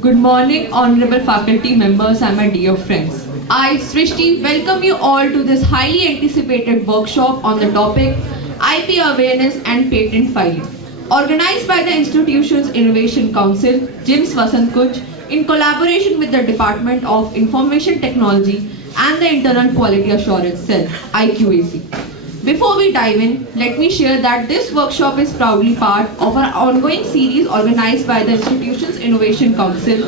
Good morning, honorable faculty members and my dear friends. I, Srishti, welcome you all to this highly anticipated workshop on the topic IP Awareness and Patent Filing, organized by the institution's Innovation Council, JIMS Vasant Kunj, in collaboration with the Department of Information Technology and the Internal Quality Assurance Cell, IQAC. Before we dive in, let me share that this workshop is proudly part of our ongoing series organized by the institution's Innovation Council.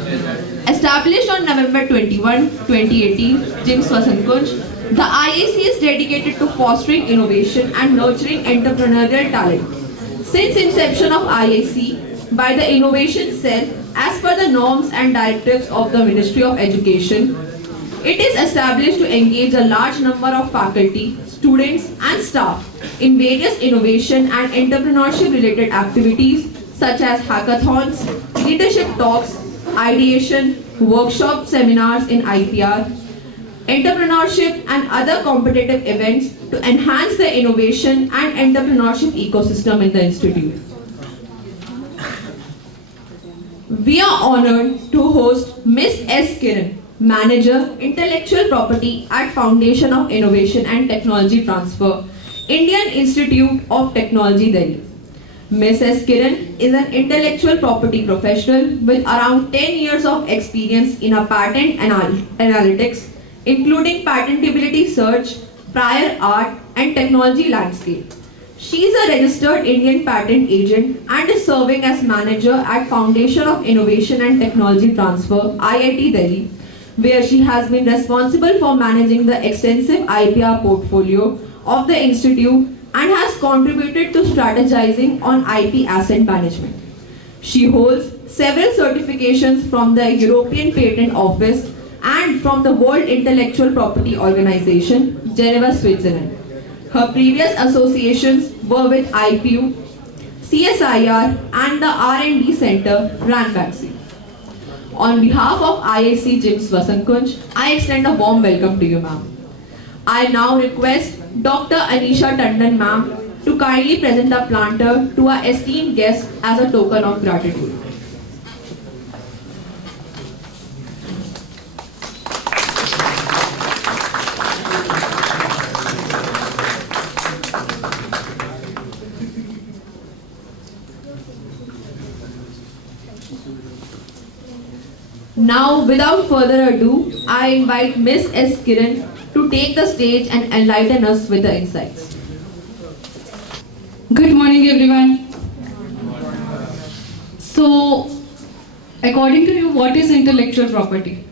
Established on November 21, 2018, JIMS Vasant Kunj, the IAC is dedicated to fostering innovation and nurturing entrepreneurial talent. Since inception of IAC by the Innovation Cell, as per the norms and directives of the Ministry of Education, it is established to engage a large number of faculty, students and staff in various innovation and entrepreneurship related activities such as hackathons, leadership talks, ideation, workshop seminars in IPR, entrepreneurship and other competitive events to enhance the innovation and entrepreneurship ecosystem in the institute. We are honored to host Ms. S. Kiran, Manager, Intellectual Property at Foundation of Innovation and Technology Transfer, Indian Institute of Technology, Delhi. Ms. S. Kiran is an intellectual property professional with around 10 years of experience in a patent analytics, including patentability search, prior art, and technology landscape. She is a registered Indian patent agent and is serving as manager at Foundation of Innovation and Technology Transfer, IIT Delhi, where she has been responsible for managing the extensive IPR portfolio of the institute and has contributed to strategizing on IP asset management. She holds several certifications from the European Patent Office and from the World Intellectual Property Organization, Geneva, Switzerland. Her previous associations were with IPU, CSIR and the R&D Center, Ranbaxy. On behalf of IAC JIMS Vasant Kunj, I extend a warm welcome to you, ma'am. I now request Dr. Anisha Tandon, ma'am, to kindly present the planter to our esteemed guest as a token of gratitude. Now, without further ado, I invite Ms. S. Kiran to take the stage and enlighten us with the insights. Good morning, everyone. So, according to you, what is intellectual property?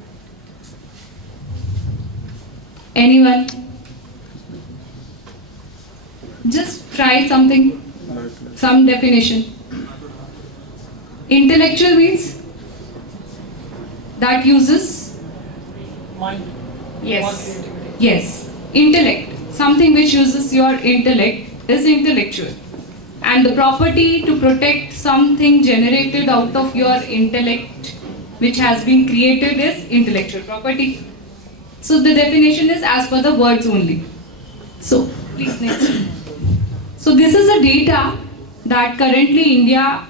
Anyone? Just try something, some definition. Intellectual means that uses Mind. yes, yes, intellect. Something which uses your intellect is intellectual. And the property to protect something generated out of your intellect which has been created is intellectual property. So the definition is as per the words only. So please next. So this is a data that currently India,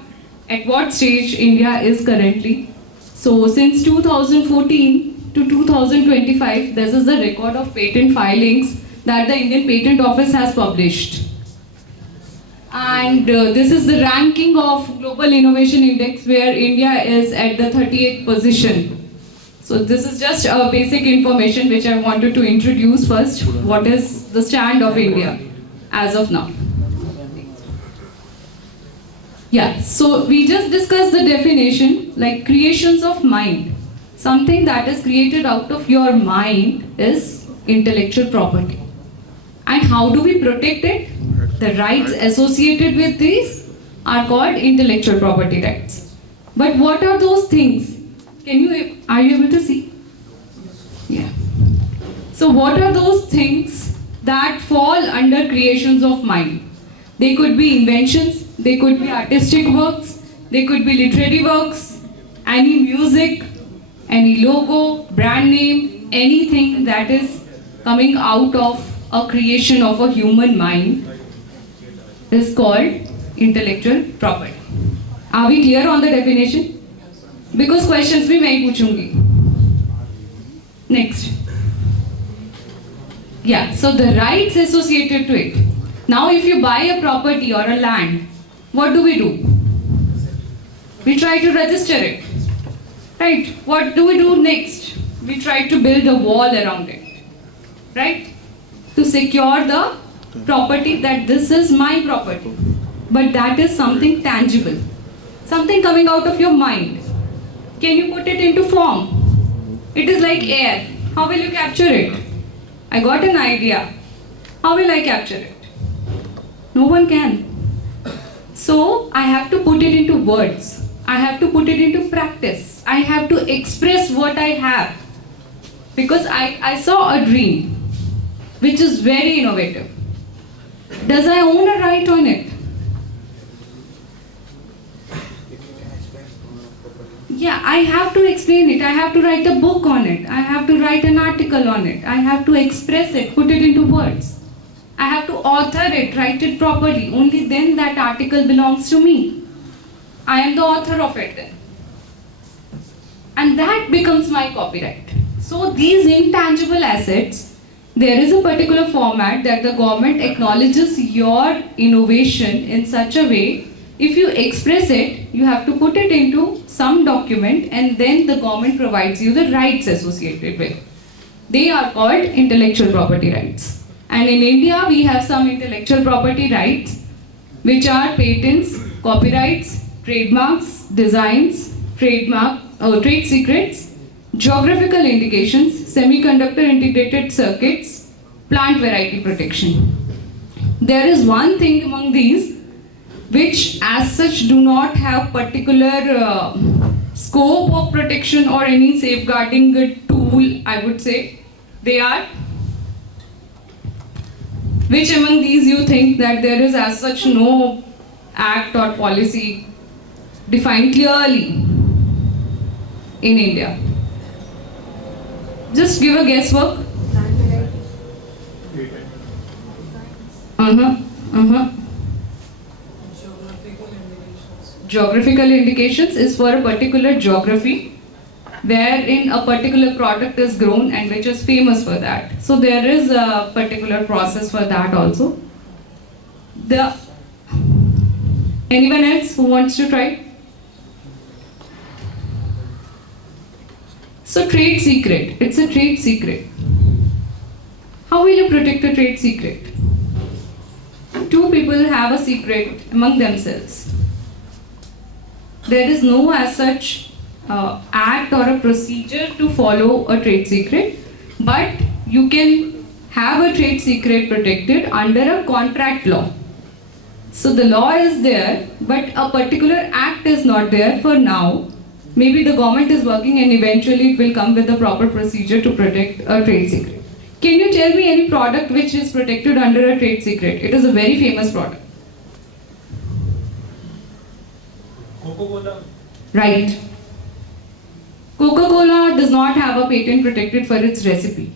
at what stage India is currently. So since 2014 to 2025, this is the record of patent filings that the Indian Patent Office has published. And this is the ranking of Global Innovation Index where India is at the 38th position. So this is just basic information which I wanted to introduce first. What is the stand of India as of now? Yeah, so we just discussed the definition like creations of mind. Something that is created out of your mind is intellectual property. And how do we protect it? The rights associated with these are called intellectual property rights. But what are those things? Are you able to see? Yeah. So what are those things that fall under creations of mind? They could be inventions, they could be artistic works, they could be literary works, any music, any logo, brand name, anything that is coming out of a creation of a human mind is called intellectual property. Are we clear on the definition? because questions भी मैं ही पूछूंगी. Next. Yeah, so the rights associated to it. Now if you buy a property or a land, what do? We try to register it. Right? What do we do next? We try to build a wall around it. Right? To secure the property that this is my property. But that is something tangible. Something coming out of your mind. Can you put it into form? It is like air. How will you capture it? I got an idea. How will I capture it? No one can. So I have to put it into words. I have to put it into practice. I have to express what I have. Because I saw a dream which is very innovative. Does I own a right on it? Yeah, I have to explain it. I have to write a book on it. I have to write an article on it. I have to express it, put it into words. I have to author it, write it properly. Only then that article belongs to me. I am the author of it then. And that becomes my copyright. So these intangible assets, there is a particular format that the government acknowledges your innovation in such a way. If you express it, you have to put it into some document and then the government provides you the rights associated with. They are called intellectual property rights. And in India, we have some intellectual property rights which are patents, copyrights, trademarks, designs, trade secrets, geographical indications, semiconductor integrated circuits, plant variety protection. There is one thing among these which as such do not have particular scope of protection or any safeguarding tool, I would say. They are, which among these you think that there is as such no act or policy defined clearly in India? Just give a guesswork. Geographical indications is for a particular geography wherein a particular product is grown and which is famous for that. So there is a particular process for that also. Anyone else who wants to try? So trade secret, it's a trade secret. How will you protect a trade secret? Two people have a secret among themselves. There is no as such act or a procedure to follow a trade secret, but you can have a trade secret protected under a contract law. So the law is there, but a particular act is not there for now. Maybe the government is working and eventually it will come with a proper procedure to protect a trade secret. Can you tell me any product which is protected under a trade secret? It is a very famous product. Coca-Cola. Right. Coca-Cola does not have a patent protected for its recipe.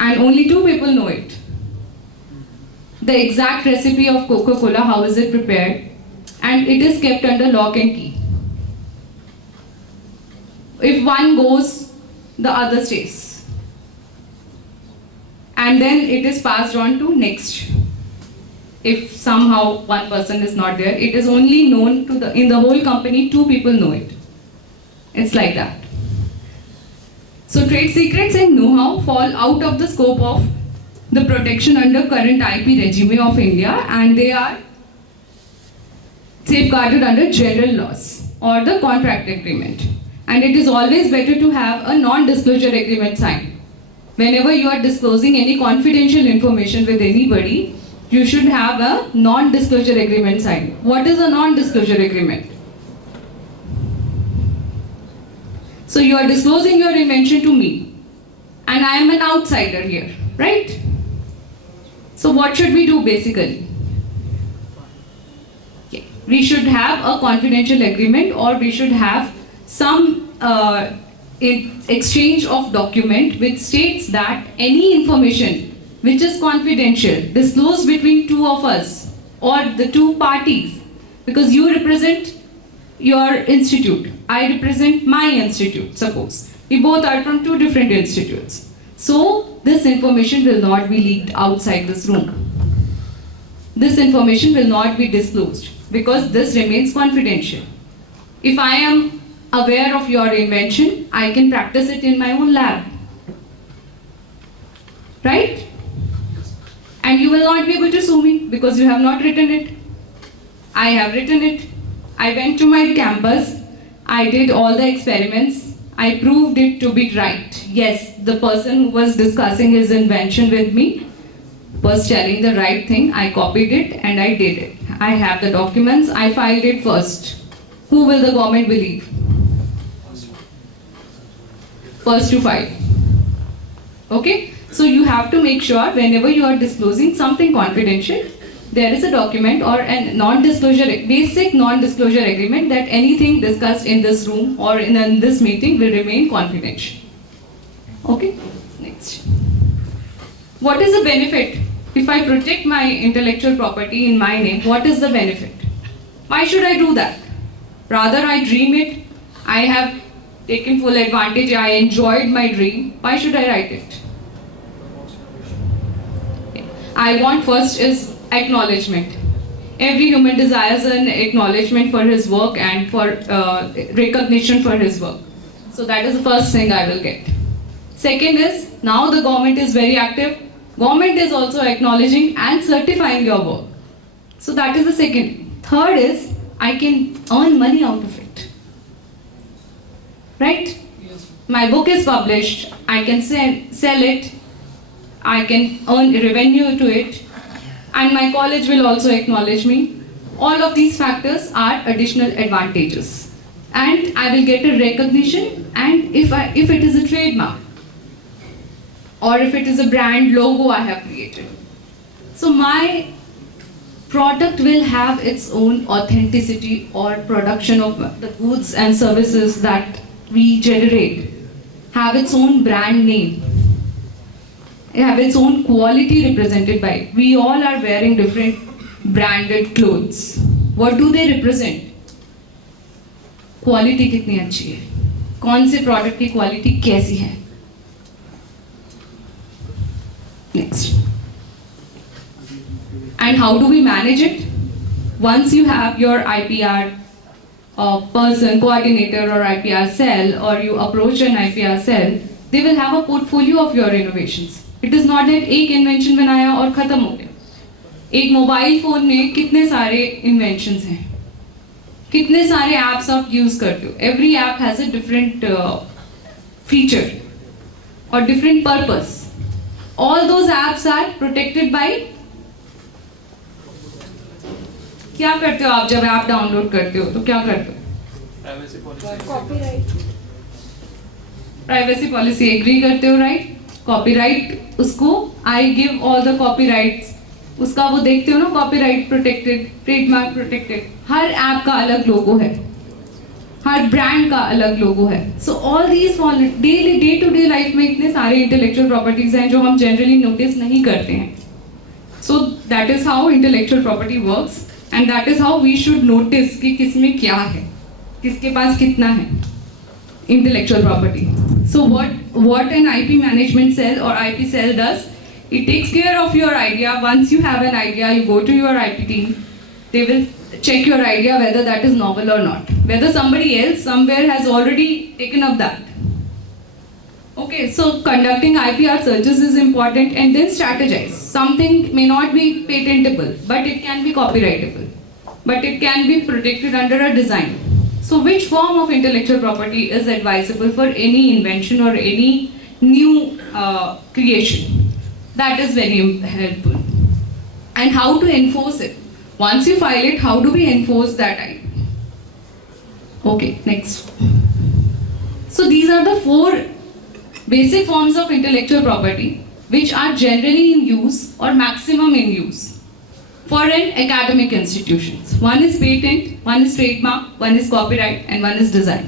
And only two people know it. The exact recipe of Coca-Cola, how is it prepared? And it is kept under lock and key. If one goes, the other stays. And then it is passed on to next. If somehow one person is not there, it is only known to in the whole company, two people know it. It's like that. So trade secrets and know-how fall out of the scope of the protection under current IP regime of India, and they are safeguarded under general laws or the contract agreement. And it is always better to have a non-disclosure agreement signed. Whenever you are disclosing any confidential information with anybody, you should have a non-disclosure agreement signed. What is a non-disclosure agreement? So you are disclosing your invention to me, and I am an outsider here, right? So what should we do basically? Yeah. We should have a confidential agreement, or we should have some exchange of document which states that any information which is confidential, disclosed between two of us or the two parties, because you represent your institute. I represent my institute, suppose. We both are from two different institutes. So, this information will not be leaked outside this room. This information will not be disclosed because this remains confidential. If I am aware of your invention, I can practice it in my own lab. Right? And you will not be able to sue me because you have not written it. I have written it. I went to my campus. I did all the experiments. I proved it to be right. Yes, the person who was discussing his invention with me was telling the right thing. I copied it and I did it. I have the documents. I filed it first. Who will the government believe? First to file. Okay? So you have to make sure whenever you are disclosing something confidential, there is a document or a basic non-disclosure agreement that anything discussed in this room or in this meeting will remain confidential. Okay? Next. What is the benefit? If I protect my intellectual property in my name, what is the benefit? Why should I do that? Rather, I dream it. I have taken full advantage. I enjoyed my dream. Why should I write it? I want first is acknowledgement. Every human desires an acknowledgement for his work and for recognition for his work. So that is the first thing I will get. Second is, now the government is very active. Government is also acknowledging and certifying your work. So that is the second. Third is, I can earn money out of it. Right? My book is published. I can sell it. I can earn revenue to it. And my college will also acknowledge me. All of these factors are additional advantages. And I will get a recognition, and if it is a trademark, or if it is a brand logo I have created. So my product will have its own authenticity, or production of the goods and services that we generate have its own brand name. It have its own quality represented by it. We all are wearing different branded clothes. What do they represent? Quality कितनी अच्छी है? कौन से product की quality कैसी है? Next. And how do we manage it? Once you have your IPR person, coordinator or IPR cell, or you approach an IPR cell, they will have a portfolio of your innovations. It is not that एक invention बनाया और खत्म हो गया. एक mobile phone में कितने सारे inventions हैं, कितने सारे apps आप use करते हो. Every app has a different feature or different purpose. All those apps are protected by. क्या करते हो आप जब ऐप डाउनलोड करते हो तो क्या करते हो? प्राइवेसी पॉलिसी एग्री करते हो, राइट? कॉपीराइट, उसको I give all the copyrights, उसका वो देखते हो ना, कॉपीराइट प्रोटेक्टेड, ट्रेडमार्क प्रोटेक्टेड. हर ऐप का अलग लोगो है, हर ब्रांड का अलग लोगो है. So all these daily day to day life में इतने सारे इंटेलेक्चुअल प्रॉपर्टीज हैं जो हम जनरली नोटिस नहीं करते हैं. So that is how intellectual property works, and that is how we should notice कि किसमें क्या है, किसके पास कितना है intellectual property. So what an IP management cell or IP cell does, it takes care of your idea. Once you have an idea, you go to your IP team. They will check your idea whether that is novel or not, whether somebody else somewhere has already taken up that. Okay, so conducting IPR searches is important, and then strategize. Something may not be patentable, but it can be copyrightable, but it can be protected under a design. So which form of intellectual property is advisable for any invention or any new creation? That is very helpful. And how to enforce it? Once you file it, how do we enforce that IP? Okay, next. So these are the 4 basic forms of intellectual property which are generally in use or maximum in use for an academic institutions. One is patent, one is trademark, one is copyright, and one is design.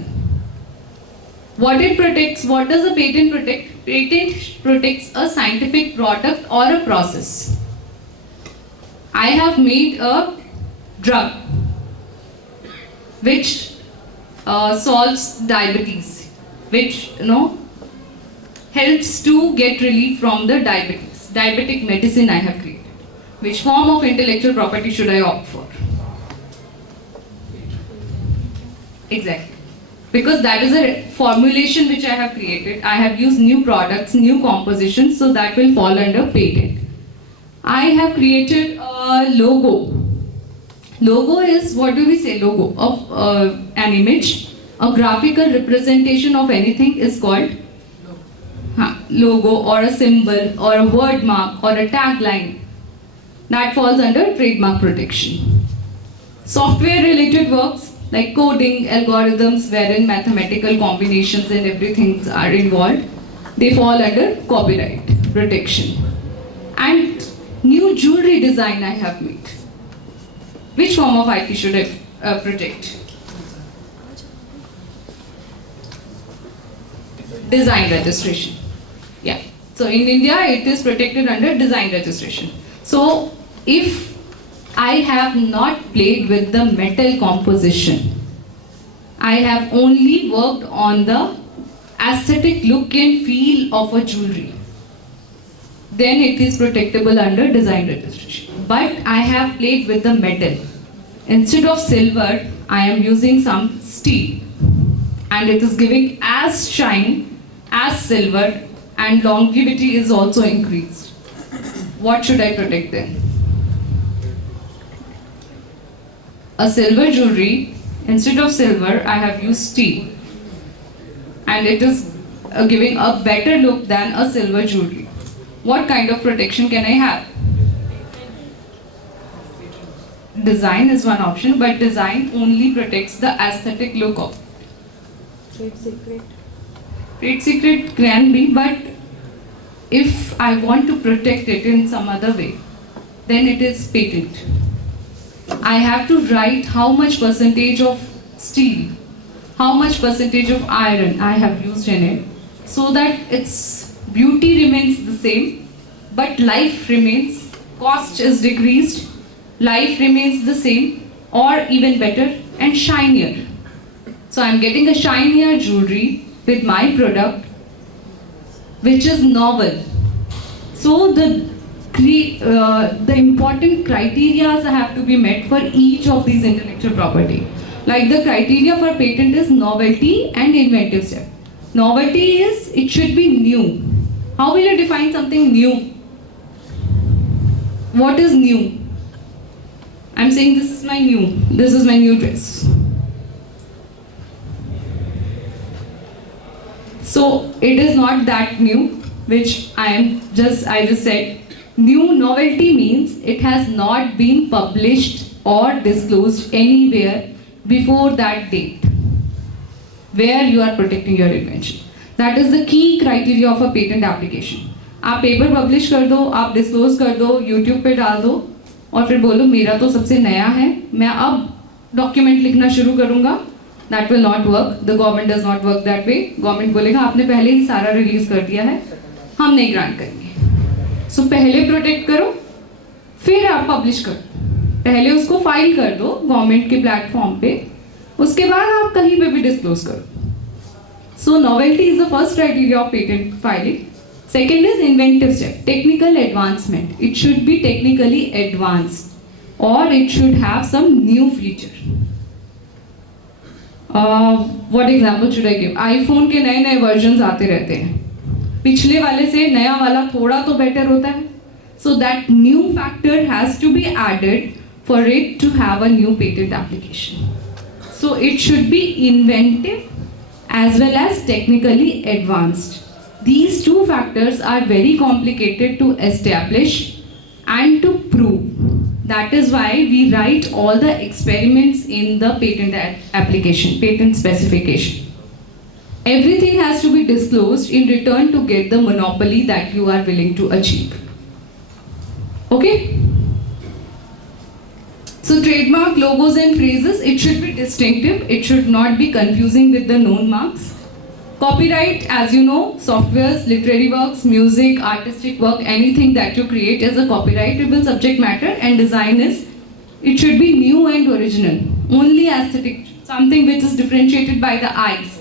What it protects, what does a patent protect? Patent protects a scientific product or a process. I have made a drug which solves diabetes, which helps to get relief from the diabetes. Diabetic medicine I have created. Which form of intellectual property should I opt for? Exactly. Because that is a formulation which I have created. I have used new products, new compositions, so that will fall under patent. I have created a logo. Logo is, what do we say, logo of an image. A graphical representation of anything is called logo, or a symbol, or a word mark, or a tagline. That falls under trademark protection. Software related works like coding, algorithms wherein mathematical combinations and everything are involved, they fall under copyright protection. And new jewelry design I have made. Which form of IP should I protect? Design registration. Yeah. So in India it is protected under design registration. So if I have not played with the metal composition, I have only worked on the aesthetic look and feel of a jewelry, then it is protectable under design registration. But I have played with the metal. Instead of silver, I am using some steel, and it is giving as shine as silver, and longevity is also increased. What should I protect then? A silver jewelry, instead of silver, I have used steel, and it is giving a better look than a silver jewelry. What kind of protection can I have? Design is one option, but design only protects the aesthetic look of it. Trade secret. Trade secret can be, but if I want to protect it in some other way, then it is patent. I have to write how much percentage of steel, how much percentage of iron I have used in it, so that its beauty remains the same, but life remains, cost is decreased, life remains the same, or even better, and shinier. So I'm getting a shinier jewelry with my product, which is novel. So the important criteria have to be met for each of these intellectual property. Like the criteria for patent is novelty and inventive step. Novelty is, it should be new. How will you define something new? What is new? I'm saying this is my new dress. So it is not that new, which I just said. New novelty means it has not been published or disclosed anywhere before that date, where you are protecting your invention. That is the key criteria of a patent application. आप paper publish कर दो, आप डिस्क्लोज कर दो, यूट्यूब पे डाल दो, और फिर बोलो मेरा तो सबसे नया है, मैं अब डॉक्यूमेंट लिखना शुरू करूंगा. That will not work. The government does not work that way. Government बोलेगा आपने पहले ही सारा रिलीज कर दिया है, हम नहीं ग्रांट करेंगे. सो पहले प्रोटेक्ट करो, फिर आप पब्लिश करो. पहले उसको फाइल कर दो गवर्नमेंट के प्लेटफॉर्म पे, उसके बाद आप कहीं पे भी डिस्क्लोज करो. So novelty is the first criteria of patent filing. Second is inventive step, technical advancement. It should be technically advanced, or it should have some new feature. What example should I give? iPhone के नए versions आते रहते हैं. पिछले वाले से नया वाला थोड़ा तो better होता है. So that new factor has to be added for it to have a new patent application. So it should be inventive as well as technically advanced. These two factors are very complicated to establish and to prove. That is why we write all the experiments in the patent application, patent specification. Everything has to be disclosed in return to get the monopoly that you are willing to achieve. Okay? So trademark, logos and phrases, it should be distinctive. It should not be confusing with the known marks. Copyright, as you know, softwares, literary works, music, artistic work, anything that you create is a copyrightable subject matter, and design is, it should be new and original. Only aesthetic something which is differentiated by the eyes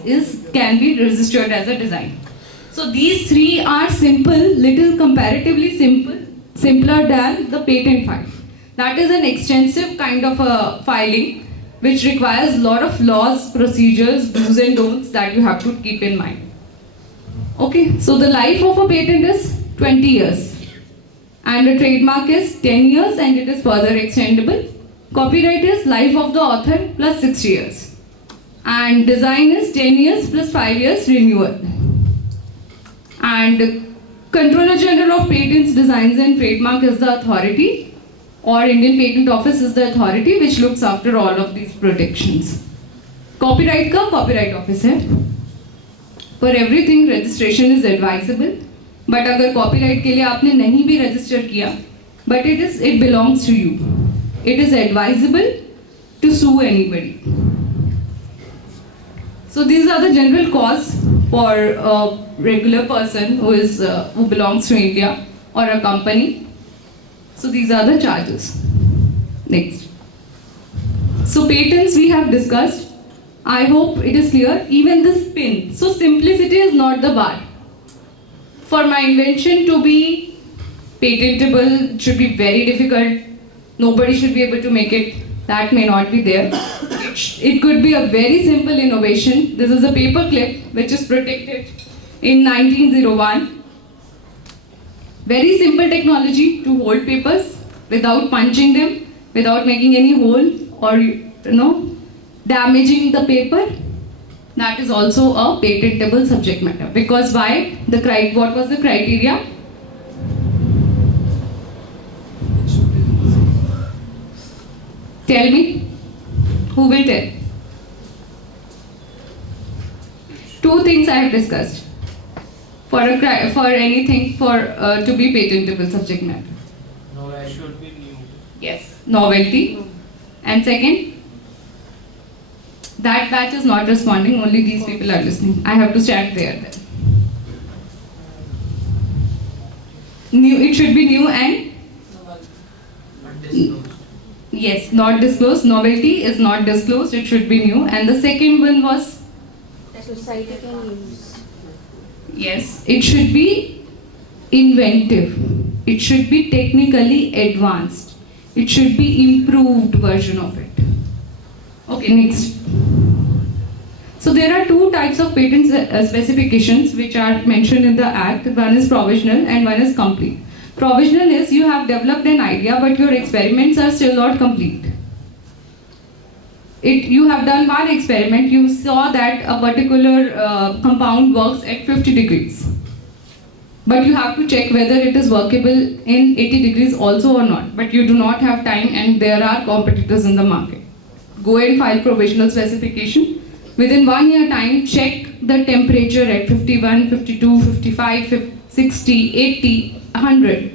can be registered as a design. So these three are simple, little comparatively simpler than the patent file. That is an extensive kind of a filing which requires a lot of laws, procedures, do's and don'ts that you have to keep in mind. Okay, so the life of a patent is 20 years and a trademark is 10 years and it is further extendable. Copyright is life of the author plus 6 years and design is 10 years plus 5 years renewal. And Controller General of Patents, Designs and Trademark is the authority, or Indian Patent Office is the authority which looks after all of these protections. Copyright का Copyright Office है. For everything registration is advisable, but अगर copyright के लिए आपने नहीं भी register किया, but it belongs to you. It is advisable to sue anybody. So these are the general cause for a regular person who belongs to India or a company. So these are the charges. Next. So patents we have discussed. I hope it is clear. Even this pin. So simplicity is not the bar. For my invention to be patentable, it should be very difficult. Nobody should be able to make it. That may not be there. It could be a very simple innovation. This is a paper clip which is protected in 1901. Very simple technology to hold papers without punching them, without making any hole or damaging the paper. That is also a patentable subject matter. Because why? What was the criteria? Tell me. Who will tell? Two things I have discussed for anything to be patentable subject matter. No, it should be new. Yes, novelty. And second, that batch is not responding. Only these people are listening. I have to chat there then. New. It should be new and Undisclosed. yes, not disclosed. Novelty is not disclosed. It should be new. And the second one was Society can use. yes, it should be inventive. It should be technically advanced. It should be improved version of it. Okay, next. So there are two types of patent specifications which are mentioned in the Act. One is provisional and one is complete. Provisional is you have developed an idea but your experiments are still not complete. You have done one experiment, you saw that a particular compound works at 50 degrees. But you have to check whether it is workable in 80 degrees also or not. But you do not have time and there are competitors in the market. Go and file provisional specification. Within 1 year time, check the temperature at 51, 52, 55, 60, 80, 100.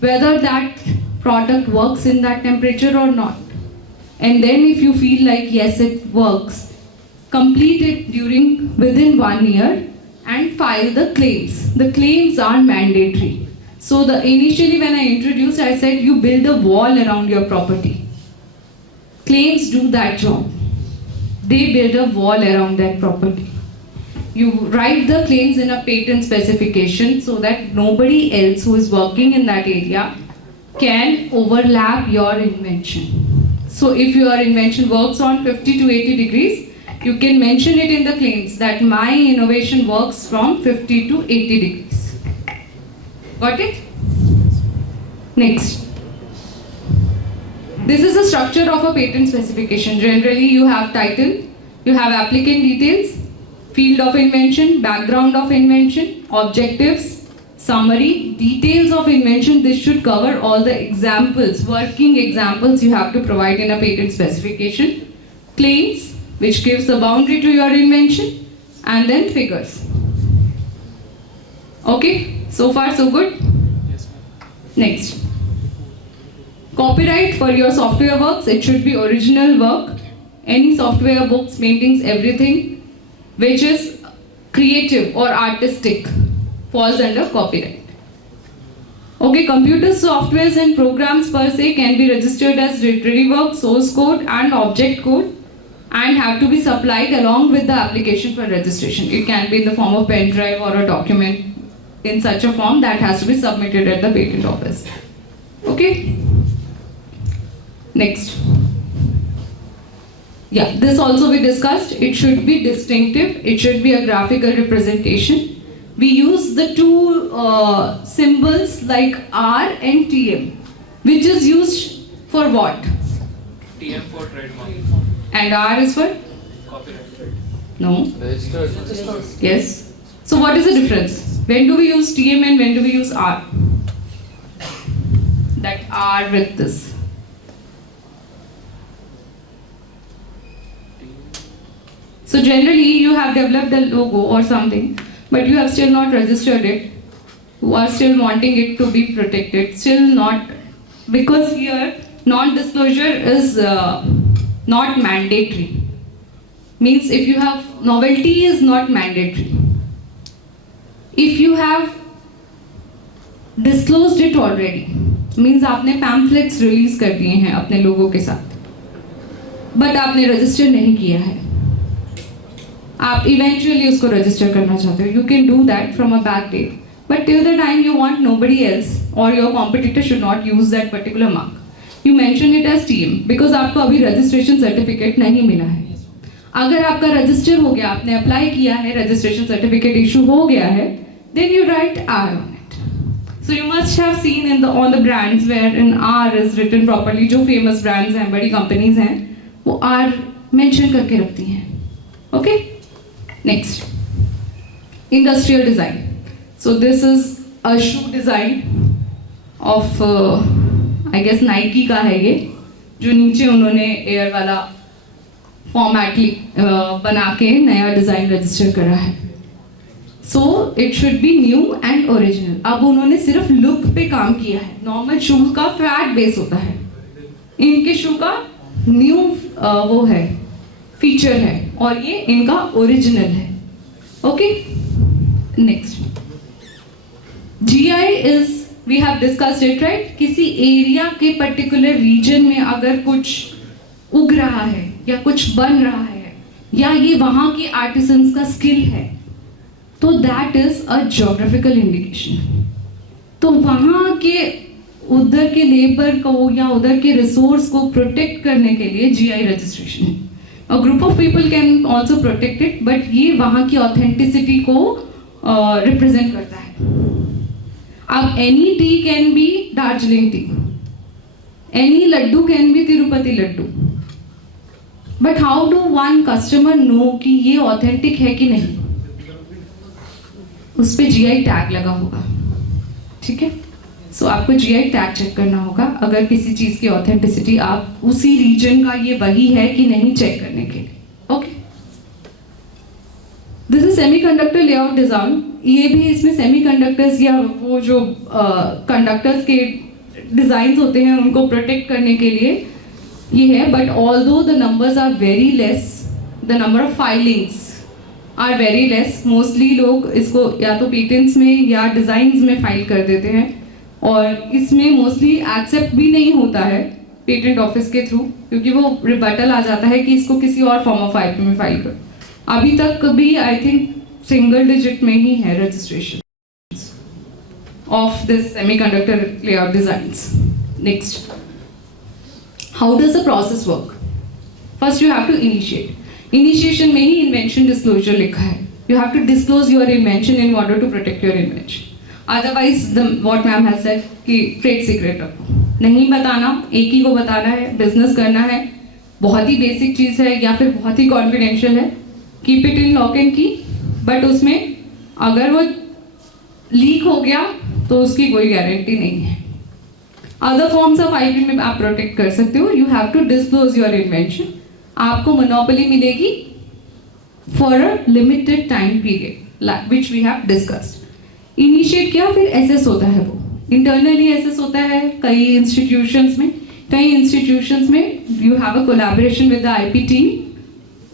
Whether that product works in that temperature or not. And then if you feel like yes it works, complete it within 1 year and file the claims. The claims are mandatory. So initially when I introduced, I said you build a wall around your property. Claims do that job. They build a wall around that property. You write the claims in a patent specification so that nobody else who is working in that area can overlap your invention. So if your invention works on 50 to 80 degrees, you can mention it in the claims that my innovation works from 50 to 80 degrees. Got it? Next. This is the structure of a patent specification. Generally, you have title, you have applicant details, field of invention, background of invention, objectives, summary, details of invention. This should cover all the examples, working examples you have to provide in a patent specification. Claims, which gives the boundary to your invention, and then figures. Okay, so far so good? Yes, ma'am. Next. Copyright for your software works, it should be original work. Any software books, paintings, everything which is creative or artistic falls under copyright. Okay, computer softwares and programs per se can be registered as literary work, source code and object code. and have to be supplied along with the application for registration. It can be in the form of pen drive or a document in such a form that has to be submitted at the patent office. Okay? Next. Yeah, this also we discussed. It should be distinctive. It should be a graphical representation. We use the two symbols like R and TM, which is used for what? TM for trademark. And R is for? Copyright. No. Yes. So what is the difference? When do we use TM and when do we use R? That R with this. So generally you have developed a logo or something, but you have still not registered it. You are still wanting it to be protected. Still not, because here non-disclosure is not mandatory. Means if you have, novelty is not mandatory. If you have disclosed it already, means आपने pamphlets release कर दिए हैं अपने लोगों के साथ, but आपने register नहीं किया है, आप eventually उसको register करना चाहते हो, you can do that from a back date, but till the time you want nobody else or your competitor should not use that particular mark. You mention it as TM because आपको अभी registration certificate नहीं मिला है. अगर आपका register हो गया, आपने apply किया है, registration certificate issue हो गया है, then you write R on it. So you must have seen in the all the brands where an R is written properly. जो famous brands हैं, बड़ी companies हैं, वो R mention करके रखती हैं. Okay? Next, industrial design. So this is a shoe design of I guess Nike का है ये, जो नीचे उन्होंने एयर वाला फॉर्मेट बना के नया डिज़ाइन रजिस्टर करा है. So it should be new and original. अब उन्होंने सिर्फ लुक पे काम किया है. नॉर्मल शू का फ्लैट बेस होता है, इनके शू का न्यू वो है, फीचर है, और ये इनका ओरिजिनल है. Okay, next. GI is, we have discussed it right. किसी एरिया के पर्टिकुलर रीजन में अगर कुछ उग रहा है या कुछ बन रहा है या ये वहाँ के आर्टिसंस का स्किल है, तो that is a geographical indication. तो वहाँ के उधर के लेबर को या उधर के रिसोर्स को प्रोटेक्ट करने के लिए GI रजिस्ट्रेशन है. A group of people can also protect it, but ये वहाँ की ऑथेंटिसिटी को रिप्रेजेंट करता है. अब any tea can be Darjeeling tea, any laddoo can be Tirupati laddoo, but how do one customer know कि ये ऑथेंटिक है कि नहीं? उस पे GI टैग लगा होगा. ठीक है, सो आपको GI टैग चेक करना होगा अगर किसी चीज की ऑथेंटिसिटी आप उसी रीजन का ये वही है कि नहीं चेक करने के लिए. Okay, this is semiconductor layout design. ये भी इसमें सेमीकंडक्टर्स या वो जो कंडक्टर्स के डिजाइन होते हैं उनको प्रोटेक्ट करने के लिए ये है. But although the numbers are very less, the number of filings are very less. Mostly लोग इसको या तो पेटेंट्स में या डिजाइन्स में फाइल कर देते हैं, और इसमें मोस्टली एक्सेप्ट भी नहीं होता है पेटेंट ऑफिस के थ्रू, क्योंकि वो रिबटल आ जाता है कि इसको किसी और फॉर्म ऑफ IP में फाइल कर. अभी तक भी आई थिंक सिंगल डिजिट में ही है registration of this semiconductor layout designs. Next, how does the process work? First you have to initiate. Initiation में ही इन्वेंशन डिस्क्लोजर लिखा है. You have to disclose your invention in order to protect your invention. Otherwise what ma'am has said कि trade secret रखो, नहीं बताना, एक ही को बताना है, बिजनेस करना है, बहुत ही बेसिक चीज़ है या फिर बहुत ही कॉन्फिडेंशियल है, keep it in lock and की. बट उसमें अगर वो लीक हो गया तो उसकी कोई गारंटी नहीं है. अदर फॉर्म्स ऑफ IP में आप प्रोटेक्ट कर सकते हो. You have to disclose your invention. आपको मोनोपोली मिलेगी for a limited time period which we have discussed. Initiate किया, फिर एसेस होता है, वो इंटरनली एसेस होता है. कई इंस्टीट्यूशंस में you have a collaboration with the IP team.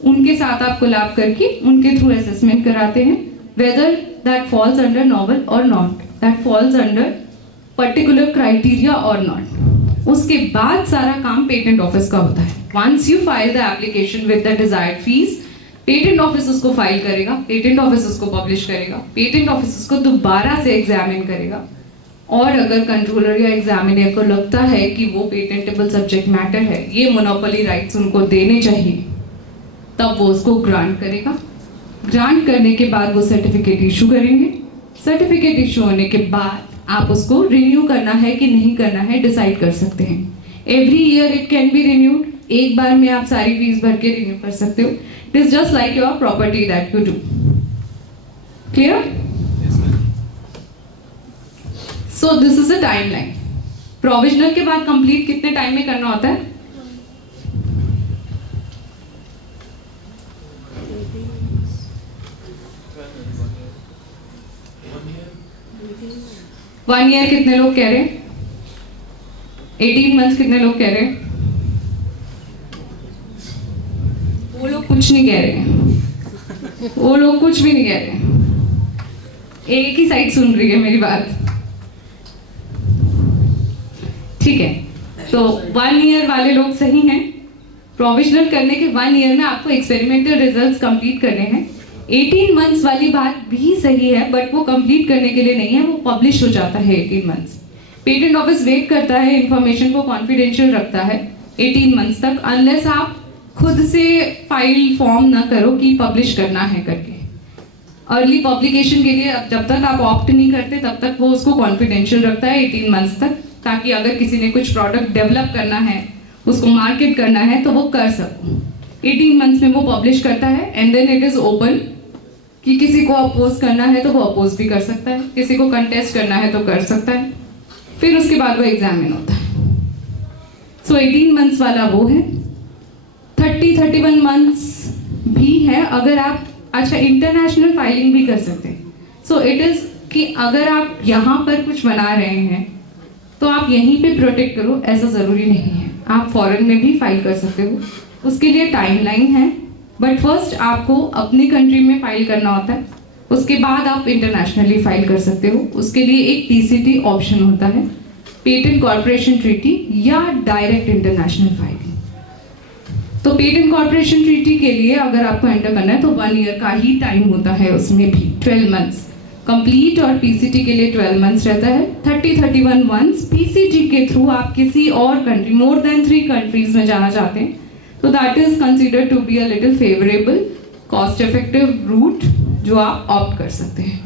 उनके साथ आप कोलैब करके उनके थ्रू असेसमेंट कराते हैं, whether that falls under novel और not, that falls under particular criteria और नॉट. उसके बाद सारा काम पेटेंट ऑफिस का होता है. Once you file the application with the desired fees, patent office उसको फाइल करेगा, पेटेंट ऑफिस उसको पब्लिश करेगा, पेटेंट ऑफिस उसको दोबारा से एग्जामिन करेगा, और अगर कंट्रोलर या एग्जामिनर को लगता है कि वो पेटेंटेबल सब्जेक्ट मैटर है, ये मोनोपोली राइट्स उनको देने चाहिए, तब वो उसको ग्रांट करेगा। ग्रांट करने के बाद वो सर्टिफिकेट इशू करेंगे। सर्टिफिकेट इशू होने के बाद आप उसको रिन्यू करना है कि नहीं करना है डिसाइड कर सकते हैं। Every year it can be renewed, एक बार में आप सारी फीस भर के रिन्यू कर सकते हो। It is just like your property that you do. Clear? So this is a timeline. Provisional के बाद कंप्लीट कितने टाइम में करना होता है? वन ईयर कितने लोग कह रहे हैं? 18 मंथ्स कितने लोग कह रहे हैं? वो लोग कुछ नहीं कह रहे हैं, वो लोग कुछ भी नहीं कह रहे हैं, एक ही साइड सुन रही है मेरी बात। ठीक है, तो 1 ईयर वाले लोग सही हैं। प्रोविजनल करने के 1 ईयर में आपको एक्सपेरिमेंटल रिजल्ट्स कंप्लीट करने हैं। 18 मंथ्स वाली बात भी सही है, बट वो कंप्लीट करने के लिए नहीं है, वो पब्लिश हो जाता है 18 मंथ्स। पेटेंट ऑफिस वेट करता है, इंफॉर्मेशन को कॉन्फिडेंशियल रखता है 18 मंथ्स तक, अनलेस आप खुद से फाइल फॉर्म ना करो कि पब्लिश करना है करके। अर्ली पब्लिकेशन के लिए जब तक आप ऑप्ट नहीं करते तब तक वो उसको कॉन्फिडेंशियल रखता है 18 मंथ्स तक, ताकि अगर किसी ने कुछ प्रोडक्ट डेवलप करना है, उसको मार्केट करना है, तो वो कर सको। 18 मंथ्स में वो पब्लिश करता है and then it is open कि किसी को अपोज करना है तो वो अपोज भी कर सकता है, किसी को कंटेस्ट करना है तो कर सकता है, फिर उसके बाद वो एग्जामिन होता है। सो 18 मंथ्स वाला वो है। 30-31 मंथ्स भी है अगर आप, अच्छा, इंटरनेशनल फाइलिंग भी कर सकते हैं। सो इट इज कि अगर आप यहाँ पर कुछ बना रहे हैं तो आप यहीं पे प्रोटेक्ट करो, ऐसा ज़रूरी नहीं है, आप फॉरेन में भी फाइल कर सकते हो। उसके लिए टाइमलाइन है, बट फर्स्ट आपको अपनी कंट्री में फाइल करना होता है, उसके बाद आप इंटरनेशनली फाइल कर सकते हो। उसके लिए एक पीसीटी ऑप्शन होता है, पेटेंट कॉर्पोरेशन ट्रीटी या डायरेक्ट इंटरनेशनल फाइलिंग। तो पेटेंट कॉर्पोरेशन ट्रीटी के लिए अगर आपको एंटर करना है तो 1 ईयर का ही टाइम होता है, उसमें भी 12 मंथ्स कंप्लीट, और पीसीटी के लिए 12 मंथ्स रहता है। 30-31 मंथ्स पीसीटी के थ्रू आप किसी और कंट्री, मोर देन 3 कंट्रीज में जाना चाहते हैं, तो that is considered to be a little favourable cost effective route जो आप ऑप्ट कर सकते हैं।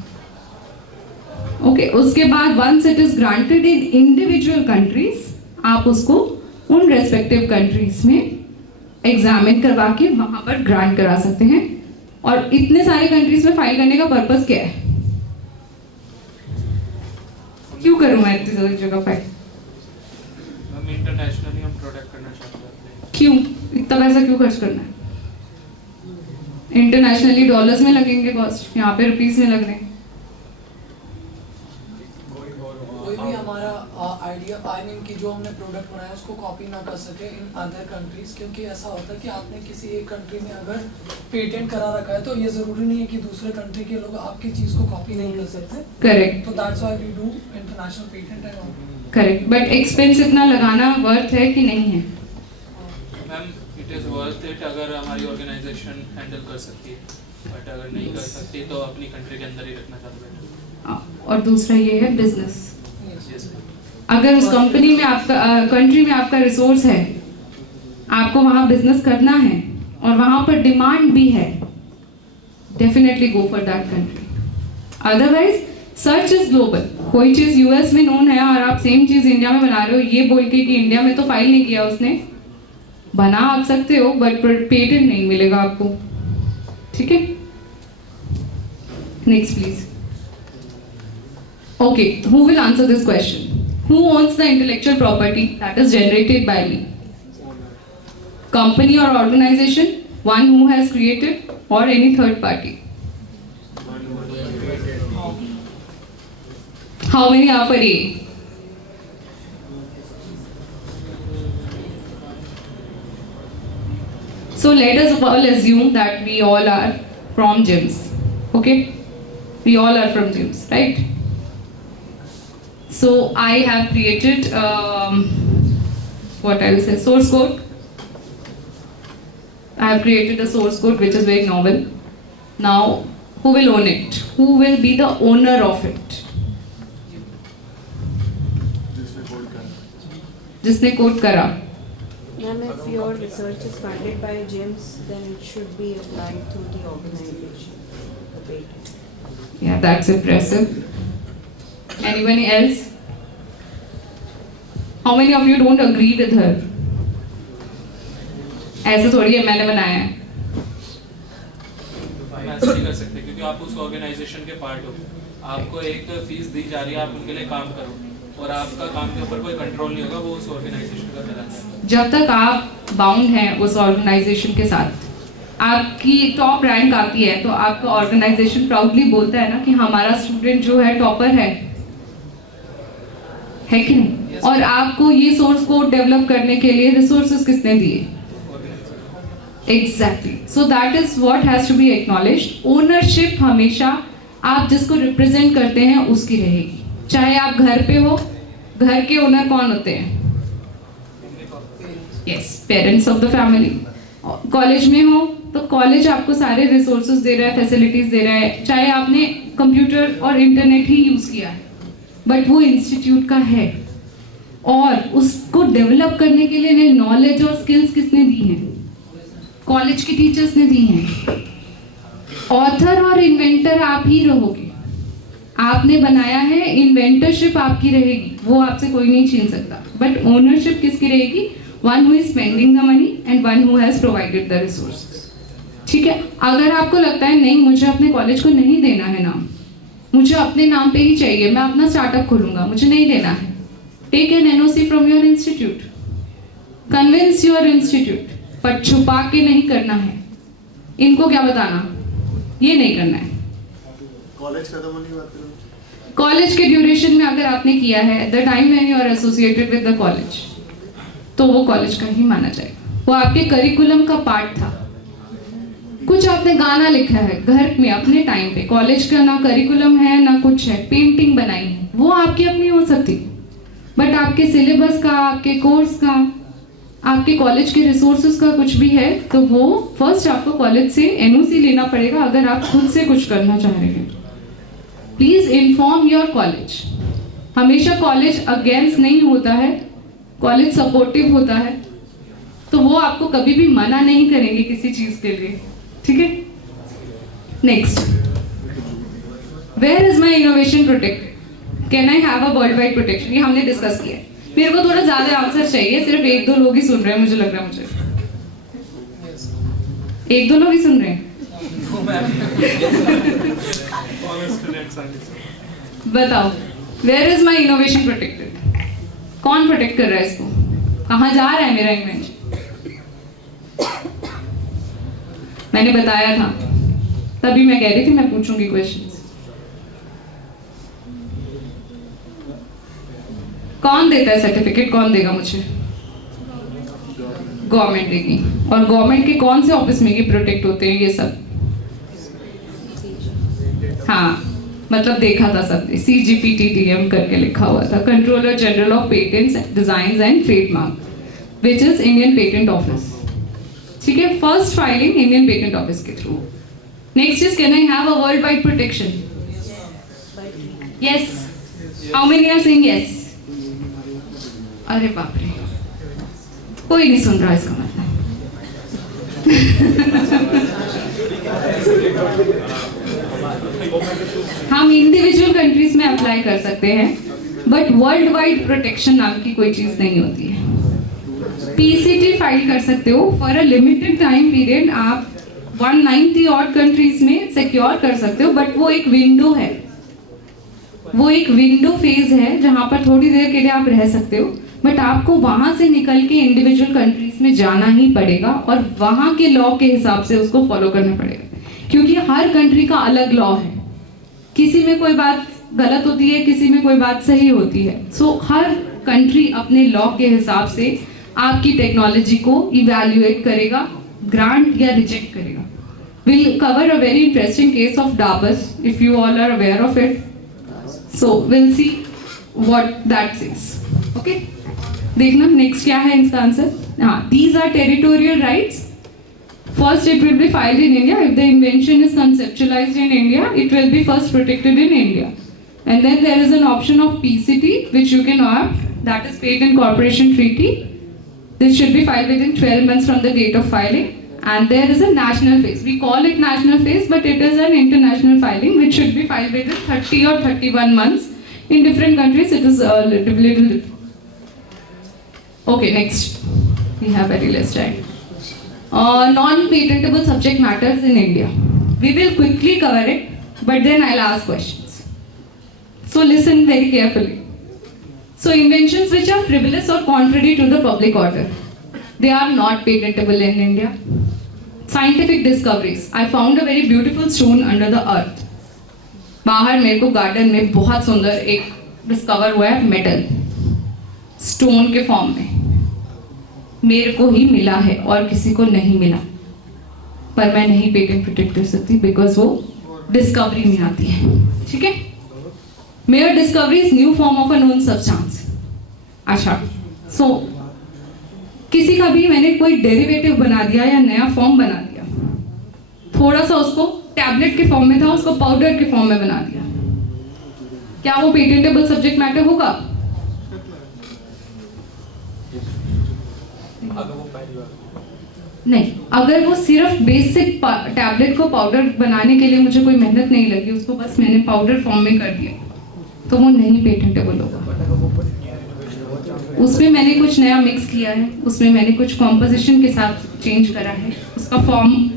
ओके, उसके बाद once it is granted in individual countries, आप उसको उन रेस्पेक्टिव कंट्रीज में एग्जामिन करवा के वहां पर ग्रांट करा सकते हैं। और इतने सारे कंट्रीज में फाइल करने का पर्पस क्या है? क्यों करूं मैं इतनी सारी जगह फाइल? हम इंटरनेशनली हम प्रोडक्ट करना चाहते हैं। क्यों इतना पैसा क्यों खर्च करना है? इंटरनेशनली डॉलर्स में लगेंगे कॉस्ट, यहाँ पे रुपीस में लग रहे हैं। कोई भी हमारा आइडिया, आई मीन कि जो हमने प्रोडक्ट बनाया उसको कॉपी ना कर सके इन अदर कंट्रीज, क्योंकि ऐसा होता है कि आपने किसी एक कंट्री में अगर पेटेंट करा रखा है तो ये जरूरी नहीं है कि दूसरे कंट्री के लोग आपकी चीज को कॉपी नहीं कर सकते। करेक्ट, तो that's why we do international patent and all. Correct, but expense इतना लगाना वर्थ है कि नहीं है? Ma'am it is worth it अगर हमारी ऑर्गेनाइजेशन हैंडल कर सकती है, बट अगर नहीं कर सकती तो अपनी कंट्री के अंदर ही रखना चाहते हैं। और दूसरा ये है बिजनेस। Yes, ma'am. अगर उस कंपनी में आपका कंट्री में आपका रिसोर्स है, आपको वहाँ बिजनेस करना है और वहाँ पर डिमांड भी है, definitely go for that country. Otherwise search is global. कोई चीज़ यूएस में नोन है और आप सेम चीज़ इंडिया में बना रहे हो, ये बोल के कि इंडिया में तो फाइल नहीं किया उसने, बना आप सकते हो बट पेटेंट नहीं मिलेगा आपको। ठीक है, next please. Okay, who will answer this question? Who owns the intellectual property that is generated by me? Company or organization, one who has created, or any third party? How many are for A? So let us all assume that we all are from gyms. Okay? We all are from gyms, right? So I have created what I will say source code, I have created a source code which is very novel. Now, who will own it? Who will be the owner of it? जिसने कोड करा. Ma'am, if your research is funded by GEMS, then it should be applied through the organization, the patent. Yeah, that's impressive. Anyone else? How many of you don't agree with her? ऐसे थोड़ी है मैंने बनाया है. ऐसा नहीं कर सकते क्योंकि आप उस ऑर्गेनाइजेशन के पार्ट हो. आपको एक फीस दी जा रही है, आप उनके लिए काम करो और आपका काम के ऊपर कोई कंट्रोल नहीं होगा, वो उस ऑर्गेनाइजेशन का करना है. जब तक आप बाउंड हैं उस ऑर्गेनाइजेशन के साथ, आपकी टॉप रैंक आती है तो आपका ऑर्गेनाइजेशन प्राउडली बोलता है ना कि हमारा स्टूडेंट जो है टॉपर है कि नहीं. और आपको ये सोर्स कोड डेवलप करने के लिए रिसोर्सेज किसने दिए? Exactly. So that is what has to be acknowledged. Ownership हमेशा आप जिसको रिप्रेजेंट करते हैं उसकी रहेगी. चाहे आप घर पे हो, घर के ओनर कौन होते हैं? Yes, parents of the family. College में हो तो कॉलेज आपको सारे रिसोर्सेज दे रहा है, फैसिलिटीज दे रहा है, चाहे आपने कंप्यूटर और इंटरनेट ही यूज किया है, बट वो इंस्टीट्यूट का है. और उसको डेवलप करने के लिए नॉलेज और स्किल्स किसने दी हैं? कॉलेज के टीचर्स ने दी हैं. ऑथर और इन्वेंटर आप ही रहोगे. आपने बनाया है, इन्वेंटरशिप आपकी रहेगी, वो आपसे कोई नहीं छीन सकता. बट ओनरशिप किसकी रहेगी? One who is spending the money and one who has provided the resources. ठीक है. अगर आपको लगता है नहीं मुझे अपने कॉलेज को नहीं देना है नाम, मुझे अपने नाम पे ही चाहिए, मैं अपना स्टार्टअप खोलूंगा, मुझे नहीं देना है, take an NOC from your institute, convince your institute. पर छुपा के नहीं करना है. इनको क्या बताना? ये नहीं करना है. कॉलेज खत्म होने की बात करो. कॉलेज के ड्यूरेशन में अगर आपने किया है, the time when you are associated with the college, तो वो कॉलेज का ही माना जाएगा. वो आपके करिकुलम का पार्ट था. कुछ आपने गाना लिखा है घर में अपने टाइम पे, कॉलेज का ना करिकुलम है ना कुछ है, पेंटिंग बनाई है, वो आपकी अपनी हो सकती. बट आपके सिलेबस का, आपके कोर्स का, आपके कॉलेज के रिसोर्सेज का कुछ भी है तो वो फर्स्ट आपको कॉलेज से एनओसी लेना पड़ेगा अगर आप खुद से कुछ करना चाह रहे हैं. Please inform your college. हमेशा कॉलेज अगेंस्ट नहीं होता है, कॉलेज सपोर्टिव होता है, तो वो आपको कभी भी मना नहीं करेंगे किसी चीज के लिए. ठीक है. Next, where is my innovation protected? Can I have a world wide protection? ये हमने डिस्कस किया है. मेरे को थोड़ा ज्यादा आंसर चाहिए, सिर्फ एक दो लोग ही सुन रहे हैं मुझे लग रहा है. मुझे एक दो लोग ही सुन रहे हैं. बताओ, where is my innovation protected? कौन प्रोटेक्ट कर रहा है इसको? कहाँ जा रहा है मेरा इन्वेंशन? मैंने बताया था, तभी मैं कह रही थी मैं पूछूंगी क्वेश्चंस. कौन देता है सर्टिफिकेट? कौन देगा मुझे? गवर्नमेंट देगी. और गवर्नमेंट के कौन से ऑफिस में ये प्रोटेक्ट होते हैं ये सब? हाँ, मतलब देखा था सब, CGPTDM करके लिखा हुआ था, controller general of patents, designs and trademark, which is Indian patent office. ठीक है. First filing Indian patent office के through. Next is, can I have a world wide protection? Yes. How many are saying yes? अरे बाप रे, कोई नहीं सुन रहा इसका मतलब. हम इंडिविजुअल कंट्रीज में अप्लाई कर सकते हैं, बट वर्ल्ड वाइड प्रोटेक्शन नाम की कोई चीज नहीं होती है. PCT फाइल कर सकते हो for a limited time period. आप 190 और कंट्रीज में सिक्योर कर सकते हो, बट वो एक विंडो है, वो एक विंडो फेज है जहां पर थोड़ी देर के लिए आप रह सकते हो, बट आपको वहां से निकल के इंडिविजुअल कंट्रीज में जाना ही पड़ेगा और वहां के लॉ के हिसाब से उसको फॉलो करना पड़ेगा, क्योंकि हर कंट्री का अलग लॉ है. किसी में कोई बात गलत होती है, किसी में कोई बात सही होती है. सो हर कंट्री अपने लॉ के हिसाब से आपकी टेक्नोलॉजी को इवैल्यूएट करेगा, ग्रांट या रिजेक्ट करेगा. We'll cover a very interesting case of Dabas, if you all are aware of it. So we'll see what that says. Okay? देखना नेक्स्ट क्या है इसका आंसर. हाँ, these are territorial rights First, it will be filed in India. If the invention is conceptualized in India, it will be first protected in India. And then there is an option of PCT, which you can opt, that is Patent Corporation Treaty. This should be filed within 12 months from the date of filing. And there is a national phase. We call it national phase, but it is an international filing, which should be filed within 30 or 31 months. In different countries, it is a little different. Okay, next. We have very less time. Non-patentable subject matters in India. We will quickly cover it, but then I'll ask questions. So listen very carefully. So inventions which are frivolous or contrary to the public order, they are not patentable in India. Scientific discoveries. I found a very beautiful stone under the earth. बाहर मेरे को गार्डन में बहुत सुंदर एक डिस्कवर हुआ है metal stone के फॉर्म में, मेरे को ही मिला है और किसी को नहीं मिला, पर मैं नहीं पेटेंट प्रोटेक्ट कर सकती बिकॉज वो डिस्कवरी में आती है. ठीक है. Mayor discovery is new form of a known substance. अच्छा, सो किसी का भी मैंने कोई डेरिवेटिव बना दिया या नया फॉर्म बना दिया, थोड़ा सा उसको टैबलेट के फॉर्म में था, उसको पाउडर के फॉर्म में बना दिया, क्या वो पेटेंटेबल सब्जेक्ट मैटर होगा? नहीं. अगर वो सिर्फ बेसिक टैबलेट को पाउडर बनाने के लिए मुझे कोई मेहनत नहीं लगी, उसको बस मैंने पाउडर फॉर्म में कर दिया, तो वो नहीं पेटेंटेबल होगा. उसमें मैंने कुछ नया मिक्स किया है, उसमें मैंने कुछ कॉम्पोजिशन के साथ चेंज करा है, उसका फॉर्म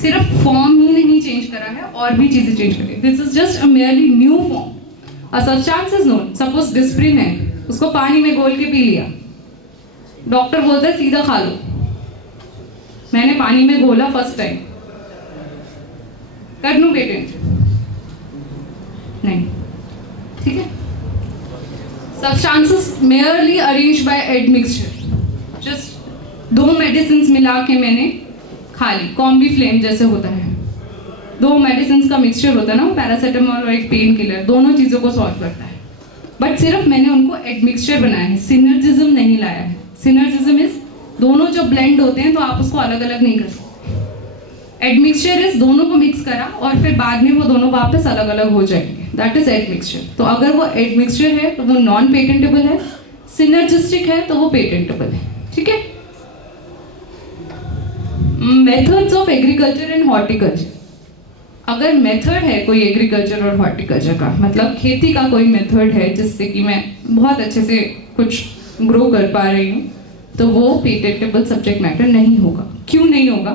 सिर्फ फॉर्म ही नहीं चेंज करा है और भी चीजें चेंज करी. This is just a merely new form. A substance is known. Suppose Disprin है, उसको पानी में घोल के पी लिया, डॉक्टर बोलता है सीधा खा लो. मैंने पानी में घोला फर्स्ट टाइम, कर लूं पेटेंट? नहीं. ठीक है. Substances merely arrange by admixture. Just दो मेडिसिन मिला के मैंने खा ली, कॉम्बी फ्लेम जैसे होता है, दो मेडिसिन का मिक्सचर होता है ना, पैरासीटामोल और एक पेन किलर, दोनों चीजों को सॉल्व करता है, बट सिर्फ मैंने उनको एडमिक्सचर बनाया है, सिनर्जिज्म नहीं लाया है. सिनर्जिज्म इज दोनों जो ब्लेंड होते हैं तो आप उसको अलग अलग नहीं कर सकते. एडमिक्सचर इज दोनों को मिक्स करा और फिर बाद में वो दोनों वापस अलग अलग हो जाएंगे, दैट इज एडमिक्सचर. तो अगर वो एडमिक्सचर है तो वो नॉन पेटेंटेबल है, सिनर्जिस्टिक है तो वो पेटेंटेबल है. ठीक है. Methods of agriculture and horticulture. अगर मेथड है कोई एग्रीकल्चर और हॉर्टिकल्चर का, मतलब खेती का कोई मेथड है जिससे कि मैं बहुत अच्छे से कुछ ग्रो कर पा रही हूँ, तो वो पेटेंटेबल सब्जेक्ट मैटर नहीं होगा. क्यों नहीं होगा?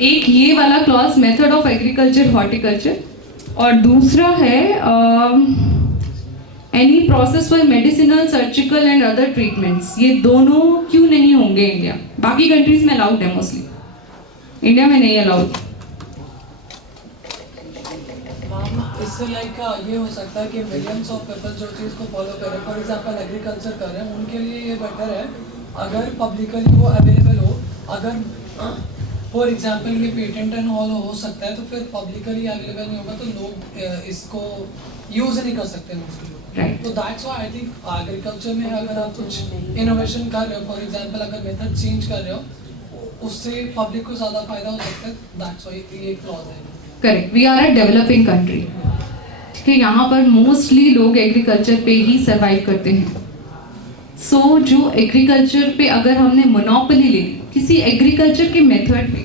एक ये वाला clause method of agriculture horticulture, और दूसरा है any process for medicinal surgical and other treatments. ये दोनों क्यों नहीं होंगे इंडिया? बाकी कंट्रीज में अलाउड है मोस्टली, इंडिया में नहीं अलाउड. इससे लाइक ये हो सकता है कि मिलियंस ऑफ पीपल जो चीज़ को फॉलो करें, फॉर एग्जांपल एग्रीकल्चर कर रहे हैं, उनके लिए ये बेटर है अगर पब्लिकली वो अवेलेबल हो. अगर फॉर एग्जांपल ये पेटेंट एंड ऑल हो सकता है, तो फिर पब्लिकली अवेलेबल नहीं होगा तो लोग इसको यूज़ नहीं कर सकते मोस्टली. तो that's why I think agriculture में अगर आप कुछ इनोवेशन कर रहे हो, फॉर एग्जांपल अगर मेथड चेंज कर रहे हो, उससे पब्लिक को ज़्यादा फायदा हो सकता है. दैट्स व्हाई ये क्लॉज है. Correct. We are a developing country. ठीक है. यहाँ पर मोस्टली लोग एग्रीकल्चर पे ही सर्वाइव करते हैं. सो जो एग्रीकल्चर पे अगर हमने मोनोपोली ले ली किसी एग्रीकल्चर के मेथड पे,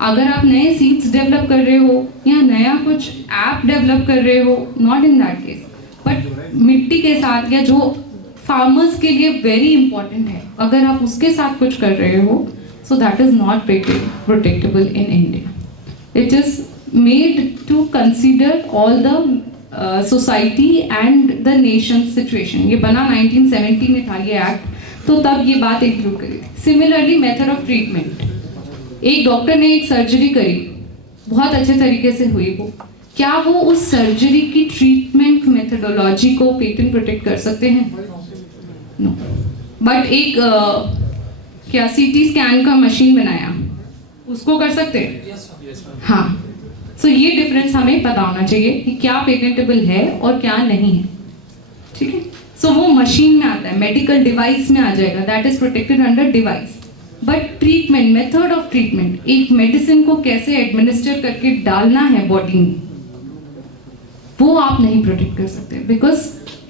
अगर आप नए सीड्स डेवलप कर रहे हो या नया कुछ ऐप डेवलप कर रहे हो, not in that case, but मिट्टी के साथ या जो फार्मर्स के लिए वेरी इंपॉर्टेंट है, अगर आप उसके साथ कुछ कर रहे हो, so that is not protectable in India. It is made to consider all the society and the nation situation. ये बना 1970 में था ये एक्ट, तो तब ये बात इंक्लूड करी थी. Similarly method of treatment. एक डॉक्टर ने एक सर्जरी करी, बहुत अच्छे तरीके से हुई वो, क्या वो उस सर्जरी की ट्रीटमेंट मेथडोलॉजी को पेटेंट प्रोटेक्ट कर सकते हैं? नो. बट एक क्या सीटी स्कैन का मशीन बनाया, उसको कर सकते हैं? हाँ. सो ये डिफरेंस हमें पता होना चाहिए कि क्या पेटेंटेबल है और क्या नहीं है. ठीक है. सो वो मशीन में आता है, मेडिकल डिवाइस में आ जाएगा, that is protected under device. But treatment, method of treatment, एक मेडिसिन को कैसे एडमिनिस्टर करके डालना है बॉडी में, वो आप नहीं प्रोटेक्ट कर सकते, because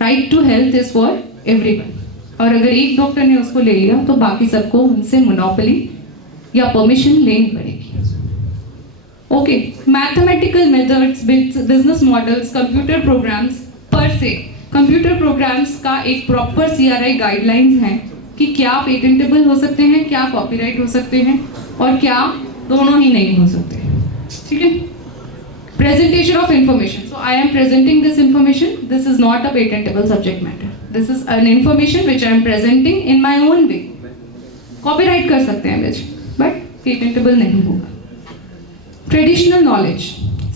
right to health is for everyone. और अगर एक डॉक्टर ने उसको ले लिया तो बाकी सबको उनसे मोनोपोली या परमिशन लेनी पड़ेगी। Okay, mathematical methods, business models, computer programs पर से, कंप्यूटर प्रोग्राम्स का एक प्रॉपर CRI गाइडलाइंस है कि क्या पेटेंटेबल हो सकते हैं, क्या कॉपीराइट हो सकते हैं, और क्या दोनों ही नहीं हो सकते। ठीक है। Presentation of information. So I am presenting this information. This is not a patentable subject matter. This is an information which I am presenting in my own way. Copyright कर सकते हैं image, but patentable नहीं होगा. Traditional knowledge.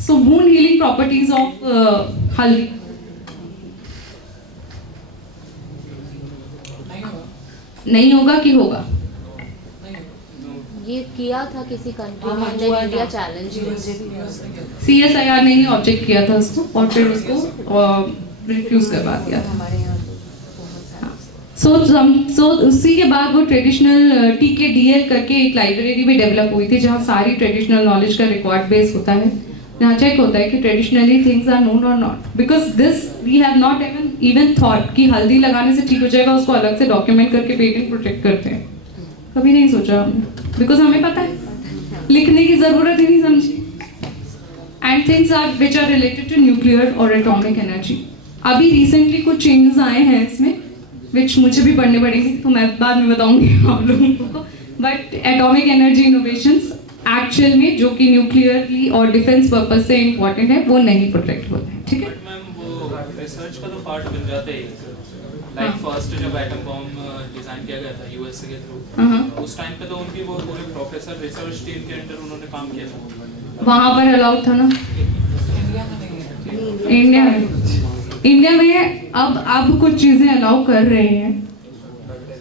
So wound healing properties of haldi. नहीं होगा कि होगा? ये किया था किसी कंट्री में, देन इंडिया चैलेंज CSIR ने ही ऑब्जेक्ट किया था उसको और फिर उसको रिफ्यूज करवा दिया था। हमारे यहाँ तो बहुत सारे सो उसी के बाद वो ट्रेडिशनल TKDL करके एक लाइब्रेरी भी डेवलप हुई थी जहाँ सारी ट्रेडिशनल नॉलेज का रिकॉर्ड बेस होता है, जहाँ चेक होता है कि ट्रेडिशनली थिंग्स आर नोन और not, because this we have not even thought कि हल्दी लगाने से ठीक हो जाएगा, उसको अलग से डॉक्यूमेंट करके पेटेंट प्रोटेक्ट करते हैं, कभी नहीं सोचा हमने, बिकॉज हमें पता है, लिखने की जरूरत ही नहीं समझी। And things are which are related to nuclear और एटॉमिक एनर्जी। अभी रिसेंटली कुछ चेंजेस आए हैं इसमें विच मुझे भी पढ़ने पड़ेंगे, तो मैं बाद में बताऊंगी आप लोगों को। But atomic energy innovations actual में जो कि न्यूक्लियरली और डिफेंस पर्पज से इंपॉर्टेंट है वो नहीं प्रोटेक्ट होते हैं। ठीक है। बट मैम वो रिसर्च का तो पार्ट बन जाता है, लाइक फर्स्ट जब एटम बॉम्ब डिजाइन किया गया था यूएस के थ्रू, उस टाइम पे तो उनकी वो पूरे प्रोफेसर रिसर्च टीम के अंडर उन्होंने काम किया था, वहां पर अलाउड था ना इंडिया में। अब कुछ चीजें अलाउ कर रहे हैं,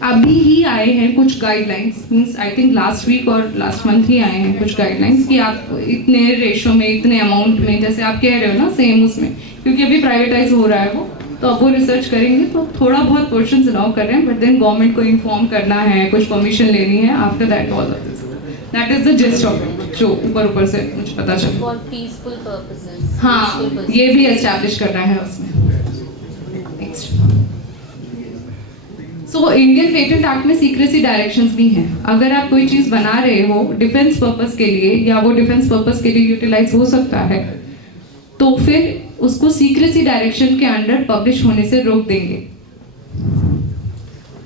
अभी ही आए हैं कुछ guidelines, means I think last week और लास्ट मंथ ही आए हैं कुछ गाइडलाइंस कि आप इतने रेशो में, इतने अमाउंट में, जैसे आप कह रहे हो ना सेम उसमें, क्योंकि अभी प्राइवेटाइज हो रहा है वो, तो अब वो रिसर्च करेंगे तो थोड़ा बहुत पोर्शन अलाउ कर रहे हैं, बट देन गवर्नमेंट को इन्फॉर्म करना है, कुछ परमिशन लेनी है, after that all of this, that is the gist of it, जो ऊपर से मुझे पता चला। For peaceful purposes. हाँ, ये भी एस्टैब्लिश करना है उसमें। Next, so Indian patent act में सीक्रेसी डायरेक्शंस भी हैं। अगर आप कोई चीज बना रहे हो डिफेंस पर्पस के लिए, या वो डिफेंस पर्पस के लिए यूटिलाइज हो सकता है, तो फिर उसको सीक्रेसी डायरेक्शन के अंडर पब्लिश होने से रोक देंगे,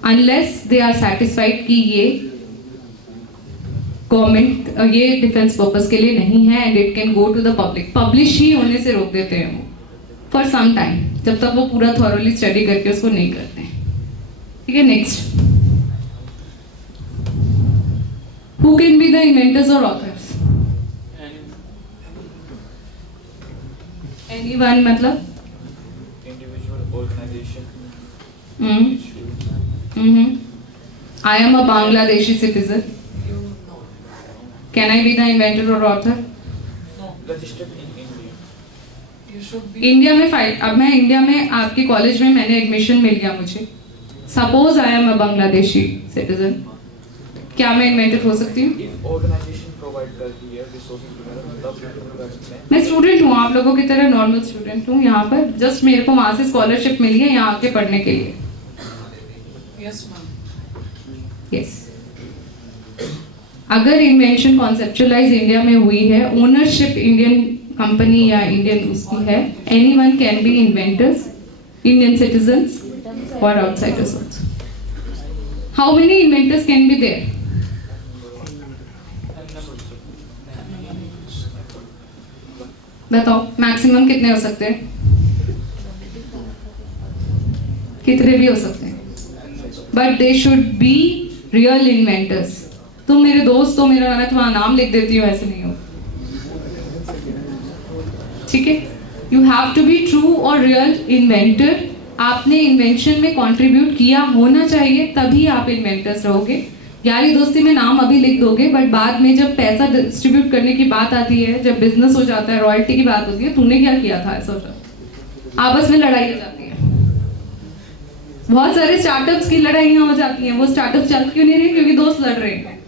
अनलेस दे आर सेटिस्फाइड कि ये गवर्नमेंट, ये डिफेंस पर्पस के लिए नहीं है and it can go to the public. Publish ही होने से रोक देते हैं वो फॉर सम टाइम, जब तक वो पूरा थॉरोली स्टडी करके उसको नहीं करते हैं। ठीक है। Next, who can be the inventors और ऑथर्स? एनीवन, मतलब individual organization. I am a Bangladeshi citizen. Can I be the inventor or author? Registered in India. You should be. India में फाइल, अब मैं इंडिया में आपके कॉलेज में मैंने एडमिशन मिल गया मुझे, suppose I am a Bangladeshi सिटीजन, क्या मैं इन्वेंटर हो सकती हूँ? If organization provide करती है resources वगैरह, तब इन्वेंटर कर सकते हैं। मैं स्टूडेंट हूँ, आप लोगों की तरह नॉर्मल स्टूडेंट हूँ यहाँ पर, जस्ट मेरे को वहाँ से स्कॉलरशिप मिली है यहाँ आके पढ़ने के लिए। Yes, ma'am. यस, अगर इन्वेंशन कॉन्सेप्चुअलाइज इंडिया में हुई है, ओनरशिप इंडियन कंपनी या इंडियन उसकी है, anyone can be inventors, Indian citizens और outsiders also. How many inventors can be there? बताओ, मैक्सिमम कितने हो सकते हैं? कितने भी हो सकते हैं, but they should be real inventors. तुम मेरे दोस्त हो, मेरा मैं तुम्हारा नाम लिख देती हूँ, ऐसे नहीं हो। ठीक है, you have to be true और रियल इन्वेंटर। आपने इन्वेंशन में कंट्रीब्यूट किया होना चाहिए, तभी आप इन्वेंटर्स रहोगे। यारी दोस्ती में नाम अभी लिख दोगे, बट बाद में जब पैसा डिस्ट्रीब्यूट करने की बात आती है, जब बिजनेस हो जाता है, रॉयल्टी की बात होती है, तूने क्या किया था, ऐसा होता है, आपस में लड़ाई हो जाती है। बहुत सारे स्टार्टअप्स की लड़ाइयाँ हो जाती हैं, वो स्टार्टअप चल क्यों नहीं रहे? क्योंकि दोस्त लड़ रहे हैं।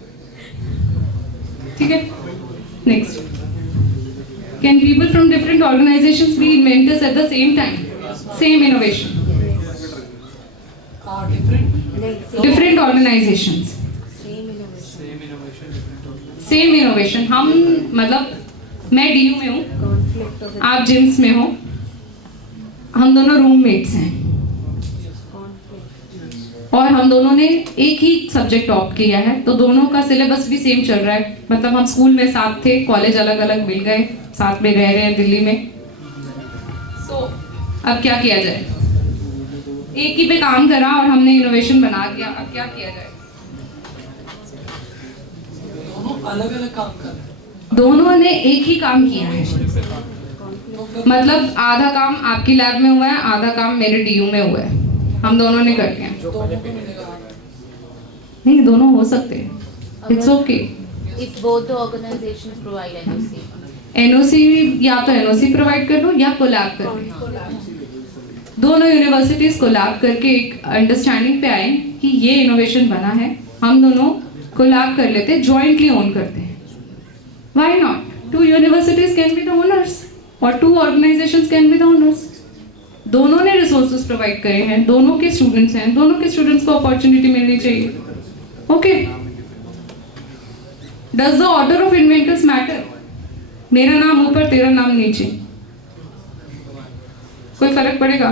ठीक है, next, can people from different organisations be inventors at the same time? Same innovation, different organisations, same innovation. हम मतलब मैं डीयू में हूँ, conflict of आप जिम्स में हो, हम दोनों रूममेट्स हैं और हम दोनों ने एक ही सब्जेक्ट ऑप्ट किया है, तो दोनों का सिलेबस भी सेम चल रहा है। मतलब हम स्कूल में साथ थे, कॉलेज अलग अलग मिल गए, साथ में रह रहे हैं दिल्ली में। सो अब क्या किया जाए? एक ही पे काम करा और हमने इनोवेशन बना दिया, अब क्या किया जाए? दोनों अलग अलग काम कर रहे हैं। दोनों ने एक ही काम किया है, मतलब आधा काम आपकी लैब में हुआ है, आधा काम मेरे डीयू में हुआ है, हम दोनों ने कर लिया। नहीं, दोनों हो सकते हैं, it's okay. If both the organizations provide NOC. NOC या तो एनओसी प्रोवाइड कर लो या कोलैब कर लो। दोनों यूनिवर्सिटीज कोलैब करके एक अंडरस्टैंडिंग पे आए कि ये इनोवेशन बना है, हम दोनों कोलैब कर लेते, जॉइंटली ओन करते हैं। Why not? 2 universities can be the owners और 2 organizations can be the owners. दोनों ने रिसोर्सेज प्रोवाइड करे हैं, दोनों के स्टूडेंट्स हैं, दोनों के स्टूडेंट्स को अपॉर्चुनिटी मिलनी चाहिए। Okay, does the order of inventors matter? मेरा नाम ऊपर, तेरा नाम नीचे, कोई फर्क पड़ेगा?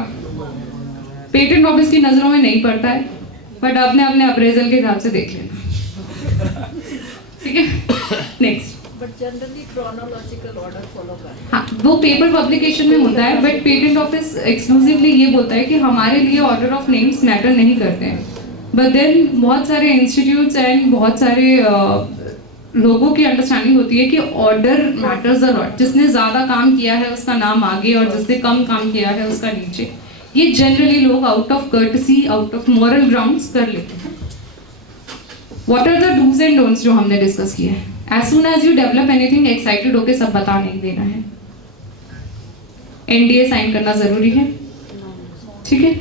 पेटेंट ऑफिस की नजरों में नहीं पड़ता है, बट आपने अपने अप्रेजल के हिसाब से देख लेना। ठीक है, next. But generally chronological order follow करते हाँ, वो पेपर पब्लिकेशन में होता है, बट पेटेंट ऑफिस एक्सक्लूसिवली ये बोलता है कि हमारे लिए ऑर्डर ऑफ नेम्स मैटर नहीं करते हैं। बट देन बहुत सारे इंस्टीट्यूट्स एंड बहुत सारे लोगों की अंडरस्टैंडिंग होती है कि ऑर्डर मैटर्स अ लॉट। जिसने ज़्यादा काम किया है उसका नाम आगे और जिसने कम काम किया है उसका नीचे। ये जनरली लोग out of courtesy, out of moral grounds कर लेते हैं। What are the do's and don'ts जो हमने डिस्कस किया है? As soon as you develop anything, excited होके सब बता नहीं देना है। NDA साइन करना जरूरी है, ठीक है?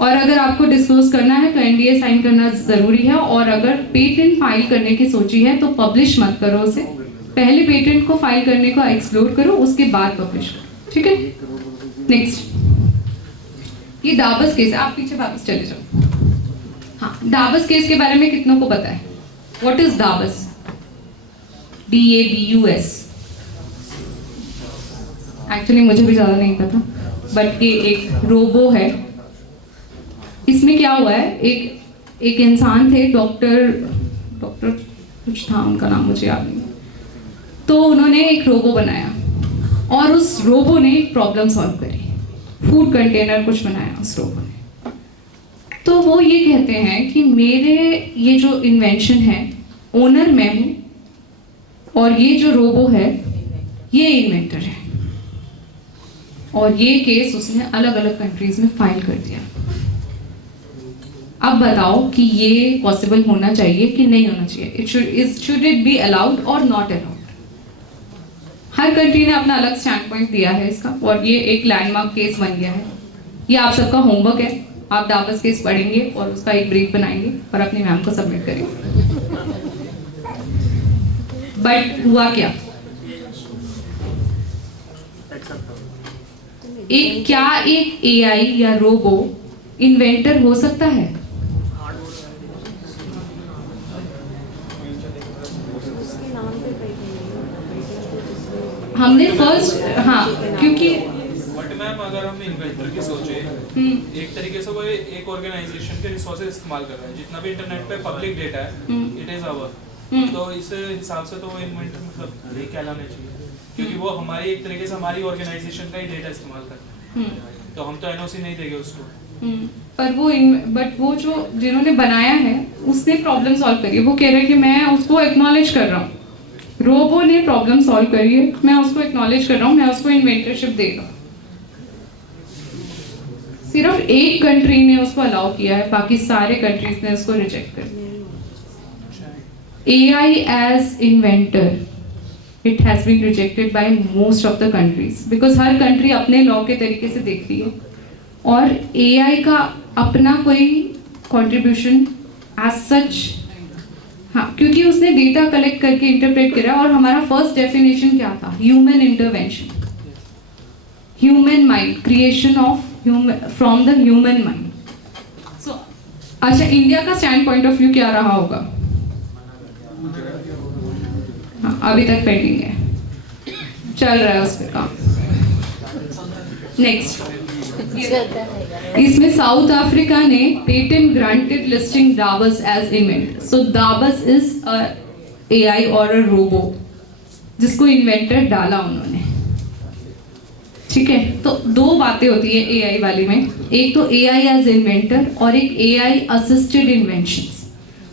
और अगर आपको डिस्क्लोज करना है तो NDA साइन करना जरूरी है। और अगर पेटेंट फाइल करने की सोची है तो पब्लिश मत करो उसे, पहले पेटेंट को फाइल करने को एक्सप्लोर करो, उसके बाद पब्लिश करो, ठीक है? नेक्स्ट, ये डाबस केस है, आप पीछे वापस चले जाओ। हाँ, डाबस केस के बारे में कितनों को पता है? What is DABUS? DABUS। Actually मुझे भी ज़्यादा नहीं पता, बट ये एक रोबो है। इसमें क्या हुआ है, एक इंसान थे, डॉक्टर कुछ था उनका नाम, मुझे याद नहीं। तो उन्होंने एक रोबो बनाया और उस रोबो ने एक प्रॉब्लम सॉल्व करी। फूड कंटेनर कुछ बनाया उस रोबो ने। तो वो ये कहते हैं कि मेरे ये जो इन्वेंशन है, ओनर मैं हूँ और ये जो रोबो है ये इन्वेंटर है। और ये केस उसने अलग अलग कंट्रीज में फाइल कर दिया। अब बताओ कि ये पॉसिबल होना चाहिए कि नहीं होना चाहिए? शुड इट बी अलाउड और नॉट अलाउड? हर कंट्री ने अपना अलग स्टैंड पॉइंट दिया है इसका, और ये एक लैंडमार्क केस बन गया है। ये आप सबका होमवर्क है, आप डाबस केस पढ़ेंगे और उसका एक ब्रीफ बनाएंगे और अपनी मैम को सबमिट करेंगे। बट हुआ क्या? एक AI या रोबो इन्वेंटर हो सकता है? उसके नाम पे हमने फर्स्ट, हाँ, क्योंकि बट मैम अगर हम इन्वेंटर की सोचे, एक तरीके से वो एक ऑर्गेनाइजेशन के रिसोर्सेज इस्तेमाल कर रहा है। जितना भी इंटरनेट पे पब्लिक डेटा है, इट इज आवर। तो इस हिसाब से तो वो इन्वेंटर मतलब ये कहलाना चाहिए, क्योंकि वो हमारी एक तरीके से हमारी ऑर्गेनाइजेशन का ही डेटा इस्तेमाल करता है। तो हम तो NOC नहीं देंगे उसको। पर वो जो जिन्होंने बनाया है उसने प्रॉब्लम सॉल्व करी है। वो कह रहे हैं कि मैं उसको एक्नॉलेज कर रहा हूँ, रोबो ने प्रॉब्लम सॉल्व करी है, मैं उसको एक्नॉलेज कर रहा हूँ, मैं उसको इन्वेंटरशिप दे रहा हूँ। सिर्फ एक कंट्री ने उसको अलाउ किया है, बाकी सारे कंट्रीज ने उसको रिजेक्ट कर दिया। AI as inventor, it has been rejected by most of the countries because हर कंट्री अपने लॉ के तरीके से देखती है और AI का अपना कोई कंट्रीब्यूशन एज सच, हाँ, क्योंकि उसने डेटा कलेक्ट करके इंटरप्रेट करा। और हमारा फर्स्ट डेफिनेशन क्या था? Human intervention, human mind, creation of from the human mind. So अच्छा, इंडिया का स्टैंड पॉइंट ऑफ व्यू क्या रहा होगा? हाँ, अभी तक पेंडिंग है, चल रहा है उस पे काम। नेक्स्ट, इसमें साउथ अफ्रीका ने patent granted listing DABUS as invent. So DABUS is a AI और अ रोबो जिसको इन्वेंटर डाला उन्होंने, ठीक है। तो दो बातें होती है AI वाली में, एक तो AI एज इन्वेंटर और एक AI असिस्टेड इन्वेंशंस।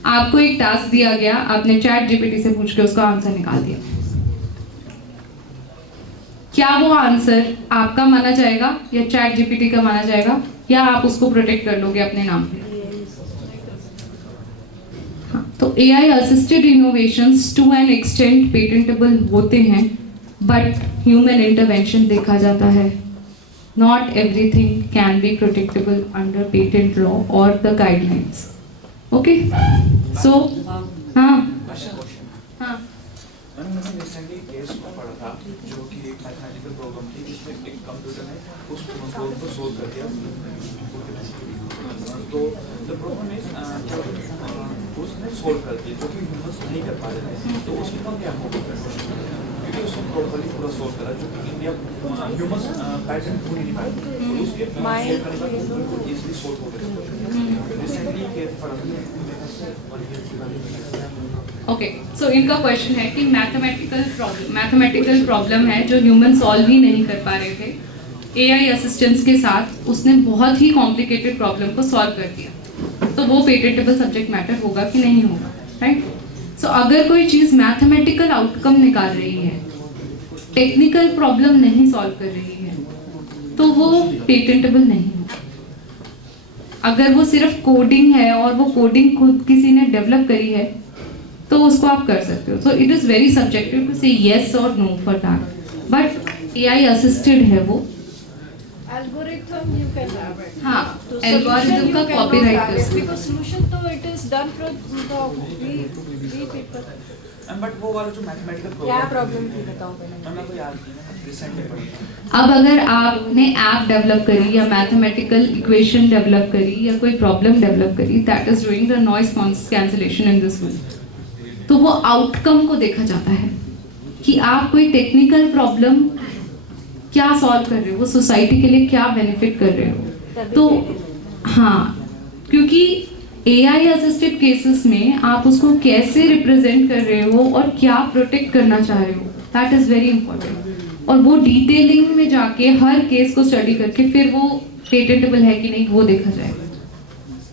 आपको एक टास्क दिया गया, आपने चैट GPT से पूछ के उसका आंसर निकाल दिया, क्या वो आंसर आपका माना जाएगा या चैट GPT का माना जाएगा, या आप उसको प्रोटेक्ट कर लोगे अपने नाम पे? हाँ, तो AI assisted innovations to an extent patentable होते हैं, बट ह्यूमन इंटरवेंशन देखा जाता है। Not everything can be protectable under patent law और द गाइडलाइंस। ओके, सो हाँ हाँ, मैंने रिसेंटली केस पढ़ा था जो कि एक मैथमेटिकल प्रॉब्लम थी जिसमें एक कंप्यूटर ने उस प्रॉब्लम को सोल्व कर दिया। तो द प्रॉब्लम इज उसने सोल्व कर दिया जो कि ह्यूमंस नहीं कर पा रहे थे। तो उसमें क्या होगा, क्योंकि उसने प्रॉपर्ली पूरा सोल्व करा जो कि इंडिया ह्यूमंस पैटर्न पूरी नहीं पाए, तो उसके सोल्व करने का बिल्कुल इजीली सोल्व हो गया। रिसेंटली केस पढ़ा था। ओके, सो इनका क्वेश्चन है कि मैथमेटिकल प्रॉब्लम है जो ह्यूमन सॉल्व ही नहीं कर पा रहे थे, AI असिस्टेंस के साथ उसने बहुत ही कॉम्प्लिकेटेड प्रॉब्लम को सॉल्व कर दिया, तो वो पेटेंटेबल सब्जेक्ट मैटर होगा कि नहीं होगा, राइट? सो अगर कोई चीज़ मैथमेटिकल आउटकम निकाल रही है, टेक्निकल प्रॉब्लम नहीं सॉल्व कर रही है, तो वो पेटेंटेबल नहीं होगा। अगर वो सिर्फ कोडिंग है और वो कोडिंग खुद किसी ने डेवलप करी है, तो उसको आप कर सकते हो। So it is very subjective to say yes और no for that, but AI assisted है वो। Algorithm you can have it. हाँ, तो एल्गोरिथम solution का you cannot copyright have it कर because solution तो it is done from the we people. But वो वाला जो मैथमेटिकल क्या प्रॉब्लम प्रॉब्लम थी बताओ पहले। मैं तो याद नहीं है, रिसेंटली पढ़ी थी। अब अगर आपने ऐप डेवलप करी या मैथमेटिकल इक्वेशन डेवलप करी या कोई प्रॉब्लम डेवलप करी, that is doing the noise cancellation in this way, तो वो आउटकम को देखा जाता है कि आप कोई टेक्निकल प्रॉब्लम क्या सॉल्व कर रहे हो, वो सोसाइटी के लिए क्या बेनिफिट कर रहे हो। तो हाँ, क्योंकि AI असिस्टेड केसेस में आप उसको कैसे रिप्रेजेंट कर रहे हो और क्या प्रोटेक्ट करना चाह रहे हो, दैट इज़ वेरी इंपॉर्टेंट। और वो डिटेलिंग में जाके हर केस को स्टडी करके फिर वो पेटेंटेबल है कि नहीं वो देखा जाएगा।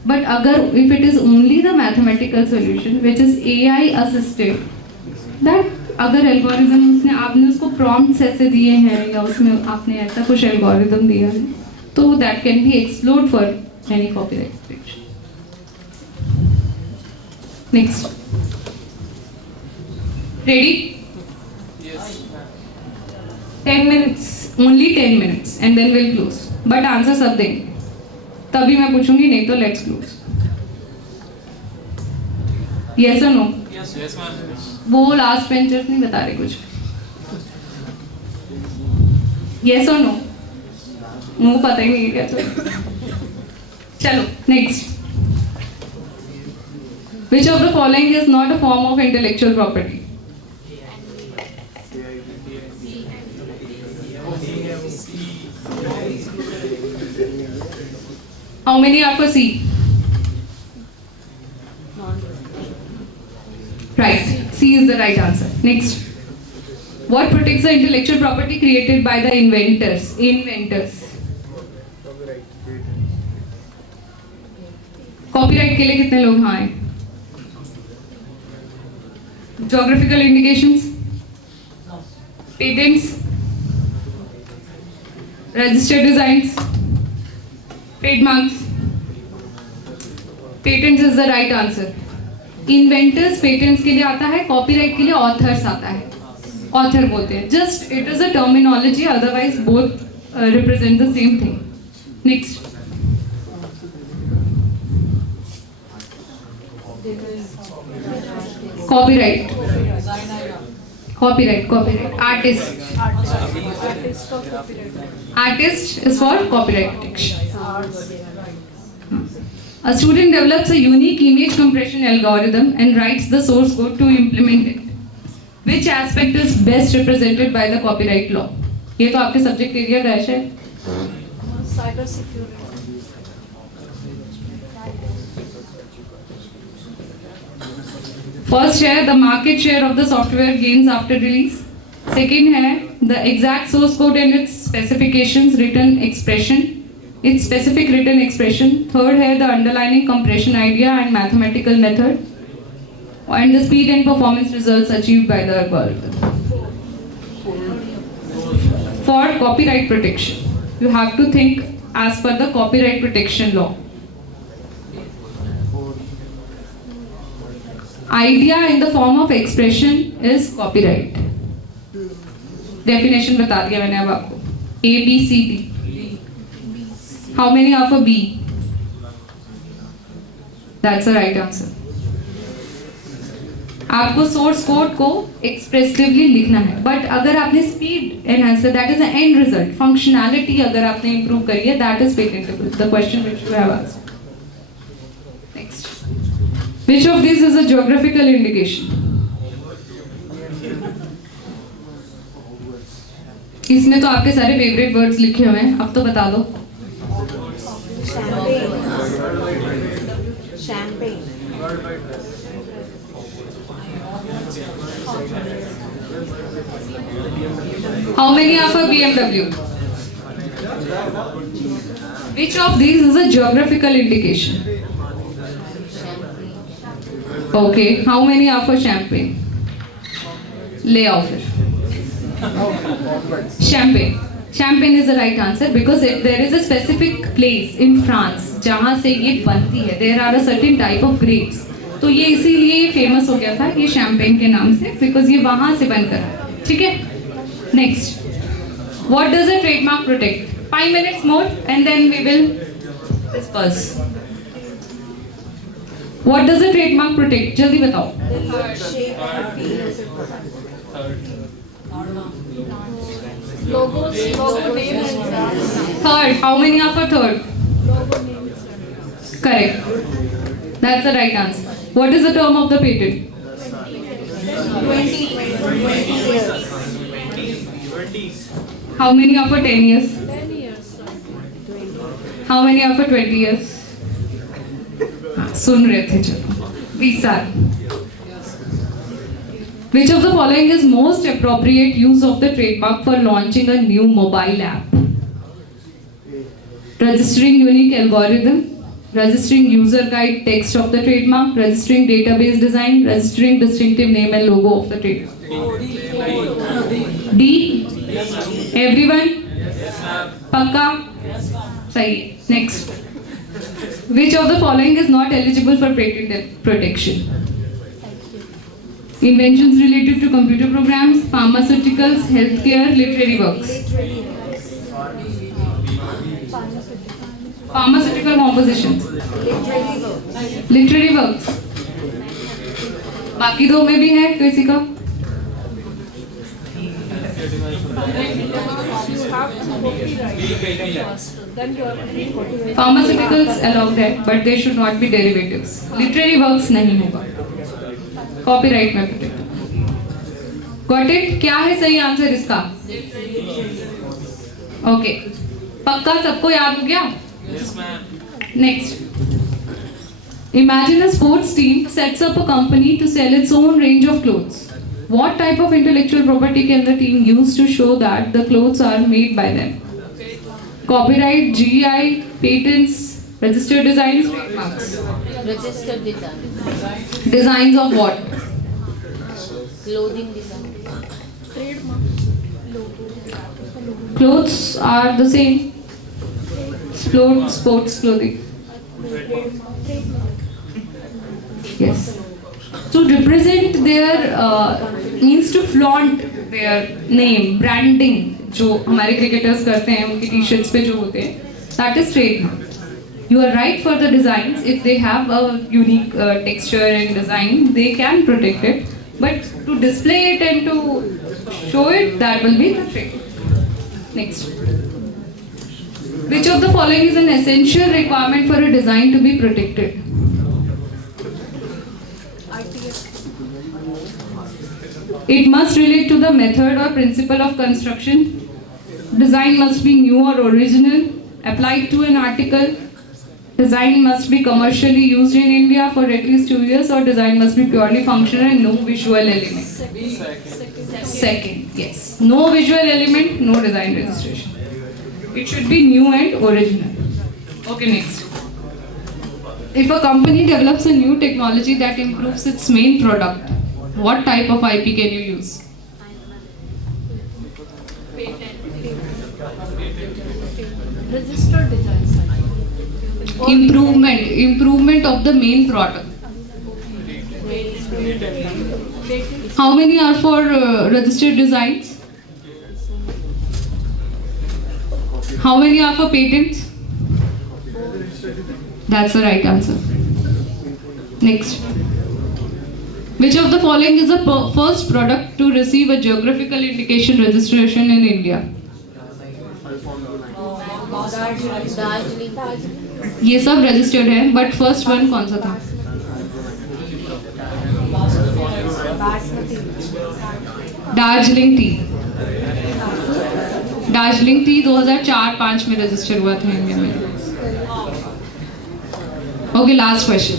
बट अगर if it is only the mathematical solution which is AI assisted, that अगर एल्गोरिदम उसने आपने उसको प्रॉम्प्ट्स ऐसे दिए हैं या उसमें आपने ऐसा कुछ एल्गोरिदम दिया है, तो that can be explored for any copyright infringement. Next, ready? 10 minutes, only 10 minutes, and then we'll close. But answer सब देंगे, तभी मैं पूछूंगी, नहीं तो let's close. Yes or no? Yes ma'am. वो लास्ट बेंचर्स नहीं बता रहे कुछ। Yes or no? मुझे पता ही नहीं है क्या तो। चलो next, which of the following is not a form of intellectual property? How many are for C? Right, C is the right answer. Next, what protects the intellectual property created by the inventors? Copyright के लिए कितने लोग हाँ हैं? Geographical indications, patents, registered designs, trademarks. Patents is the right answer. Inventors patents के लिए आता है, copyright के लिए authors आता है. Author बोलते हैं. Just it is a terminology, otherwise both represent the same thing. Next. Copyright. Design आएगा Copyright. Artist. Artist का copyright. Artist is for copyright protection. A student develops a unique image compression algorithm and writes the source code to implement it. Which aspect is best represented by the copyright law? ये तो आपके subject area का है शायद. Cyber security. First है the market share of the software gains after release. Second है the exact source code and its specifications written expression. Its specific written expression. Third है the underlying compression idea and mathematical method. And the speed and performance results achieved by the algorithm. For copyright protection, you have to think as per the copyright protection law. Idea in the form of expression is copyright. Definition बता दिया मैंने अब आपको. A, B, C, D. How many are for B? That's the right answer. आपको source code को एक्सप्रेसिवली लिखना है, बट अगर आपने speed enhancer, that is and result, functionality अगर आपने इंप्रूव करी है, that is patentable. The question which you have asked. Next, which of this is a geographical indication? इसमें तो आपके सारे फेवरेट वर्ड्स लिखे हुए हैं, अब तो बता दो. Champagne. How many are for BMW? Which of these is a geographical indication? Okay, how many are for champagne? ले आओ फिर. Champagne. Champagne is the right answer because there is a specific place in France जहाँ से ये बनती है. There are a certain type of grapes. तो ये इसीलिए फेमस हो गया था ये शैम्पेन के नाम से, बिकॉज ये वहाँ से बनकर है. ठीक है. Next, what does a trademark protect? 5 minutes more and then we will disperse. What does a trademark protect? जल्दी बताओ. The look, shape, and feel. Logos, logo name and brand. Third, how many are for third? Logo name and brand. Correct. That's the right answer. What is the term of the patent? 20 years. How many are for 10 years? 10 years. 20. How many are for 20 years? सुन रहे थे चलो. 20 साल. Which of the following is most appropriate use of the trademark for launching a new mobile app? Registering unique algorithm, registering user guide text of the trademark, registering database design, registering distinctive name and logo of the trademark. D? Everyone? Pakka? Sahi. Next. Which of the following is not eligible for patent protection? Inventions related to computer programs, pharmaceuticals, healthcare, literary works. Pharmaceutical compositions. Literary works. बाकी दो में भी है किसी का? Pharmaceuticals allowed है, but they should not be derivatives. Literary works नहीं होगा. Copyright में protect. Got it? क्या है सही आंसर इसका? Okay. पक्का सबको याद हो गया? Yes, ma'am. Next. Imagine a sports team sets up a company to sell its own range of clothes. What type of intellectual property can the team use to show that the clothes are made by them? Copyright, GI, patents, registered designs, trademarks. Registered design. Designs of what? Clothing design. Clothes are the same. Sports clothing. Yes. To represent their means to flaunt their name, branding, जो हमारे क्रिकेटर्स करते हैं उनकी टी-शर्ट्स पे जो होते हैं, that is trademark. You are right for the designs. If they have a unique texture and design, they can protect it. But to display it and to show it, that will be the trick. Next. Which of the following is an essential requirement for a design to be protected? It must relate to the method or principle of construction. Design must be new or original, applied to an article. Design must be commercially used in India for at least 2 years, or design must be purely functional and no visual element. Second, yes. No visual element, no design registration. It should be new and original. Okay, next. If a company develops a new technology that improves its main product, what type of IP can you use? Registered design. Improvement of the main product. How many are for registered designs? How many are for patents? That's the right answer. Next. Which of the following is the first product to receive a geographical indication registration in India? ये सब रजिस्टर्ड है, but first one कौन सा था? दार्जिलिंग टी. दार्जिलिंग टी 2004-05 में रजिस्टर हुआ था इंडिया में. Okay, last question.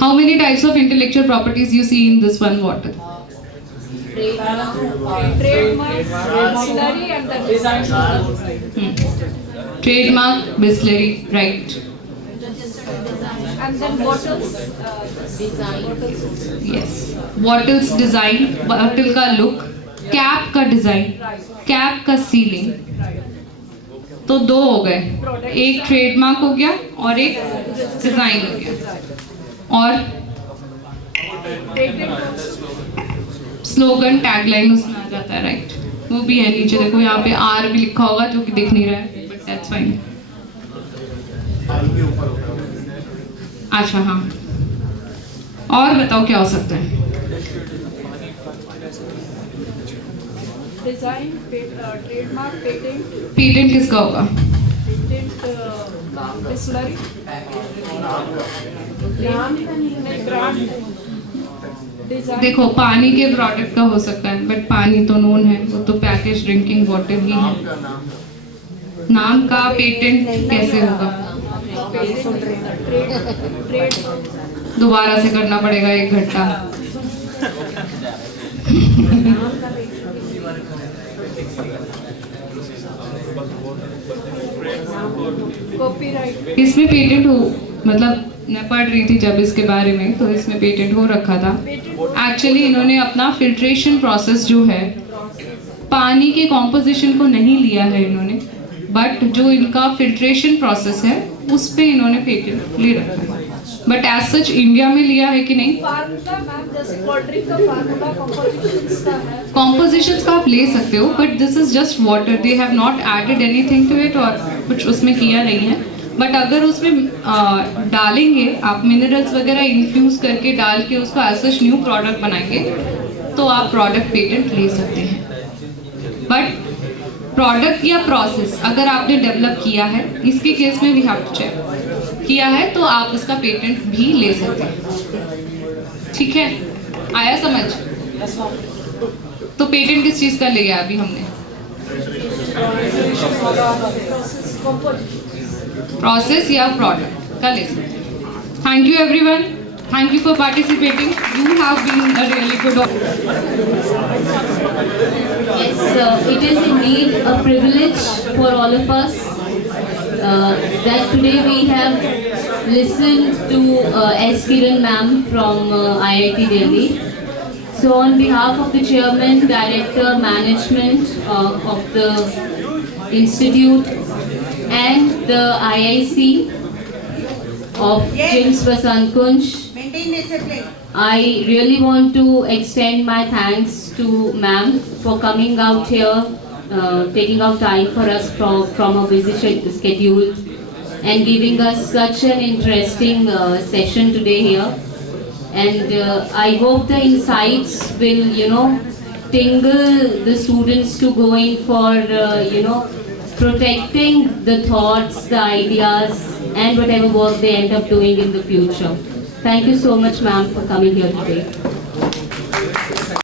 How many types of intellectual properties you see in this one water? Trademark, Bisleri, right? And then bottles. Yes. Bottles design, bottle का look, cap का design, cap का sealing. तो 2 हो गए. एक ट्रेडमार्क हो गया और एक डिजाइन हो गया. और स्लोगन, टैगलाइन उसमें आ जाता है, राइट? वो भी है नीचे, देखो यहाँ पे आर भी लिखा होगा जो कि दिख नहीं रहा है, बट दैट्स फाइन. अच्छा, हाँ. और बताओ क्या हो सकता है? Design, trademark, patent. पेटेंट किसका होगा? Distillery. Design. देखो, पानी के प्रोडक्ट का हो सकता है, बट पानी तो नोन है, वो तो पैकेज ड्रिंकिंग वाटर ही है. नाम का पेटेंट कैसे होगा? दोबारा से करना पड़ेगा 1 घंटा. Copyright. इसमें पेटेंट हो, मतलब मैं पढ़ रही थी जब इसके बारे में, तो इसमें पेटेंट हो रखा था. एक्चुअली इन्होंने अपना फिल्ट्रेशन प्रोसेस जो है, पानी के कॉम्पोजिशन को नहीं लिया है इन्होंने, बट जो इनका फिल्ट्रेशन प्रोसेस है उस पे इन्होंने पेटेंट ले रखा है. बट एज सच इंडिया में लिया है कि नहीं? फार्मूला मैम, जैसे कोल्ड ड्रिंक का फार्मूला कंपोजिशंस का है. कॉम्पोजिशंस का आप ले सकते हो, but this is just water. They have not added anything to it, और कुछ उसमें किया नहीं है. बट अगर उसमें डालेंगे आप मिनरल्स वगैरह इन्फ्यूज करके डाल के उसको एज सच न्यू प्रोडक्ट बनाएंगे, तो आप प्रोडक्ट पेटेंट ले सकते हैं. बट प्रोडक्ट या प्रोसेस अगर आपने डेवलप किया है, इसके केस में वी हैव टू चेक, किया है तो आप इसका पेटेंट भी ले सकते हैं. ठीक है, आया समझ? तो पेटेंट किस चीज़ का लिया अभी हमने? प्रोसेस या प्रोडक्ट का ले सकते हैं. Thank you everyone. Thank you for participating. You have been a really good. Yes, it is indeed a privilege for all of us that today we have listened to S. Kiran ma'am from IIT Delhi. So on behalf of the chairman, director, management of the institute and the IIC of James Vasant Kunj, I really want to extend my thanks to ma'am for coming out here taking out time for us from a busy schedule and giving us such an interesting session today here. And I hope the insights will, tingle the students to go in for, protecting the thoughts, the ideas, and whatever work they end up doing in the future. Thank you so much, ma'am, for coming here today.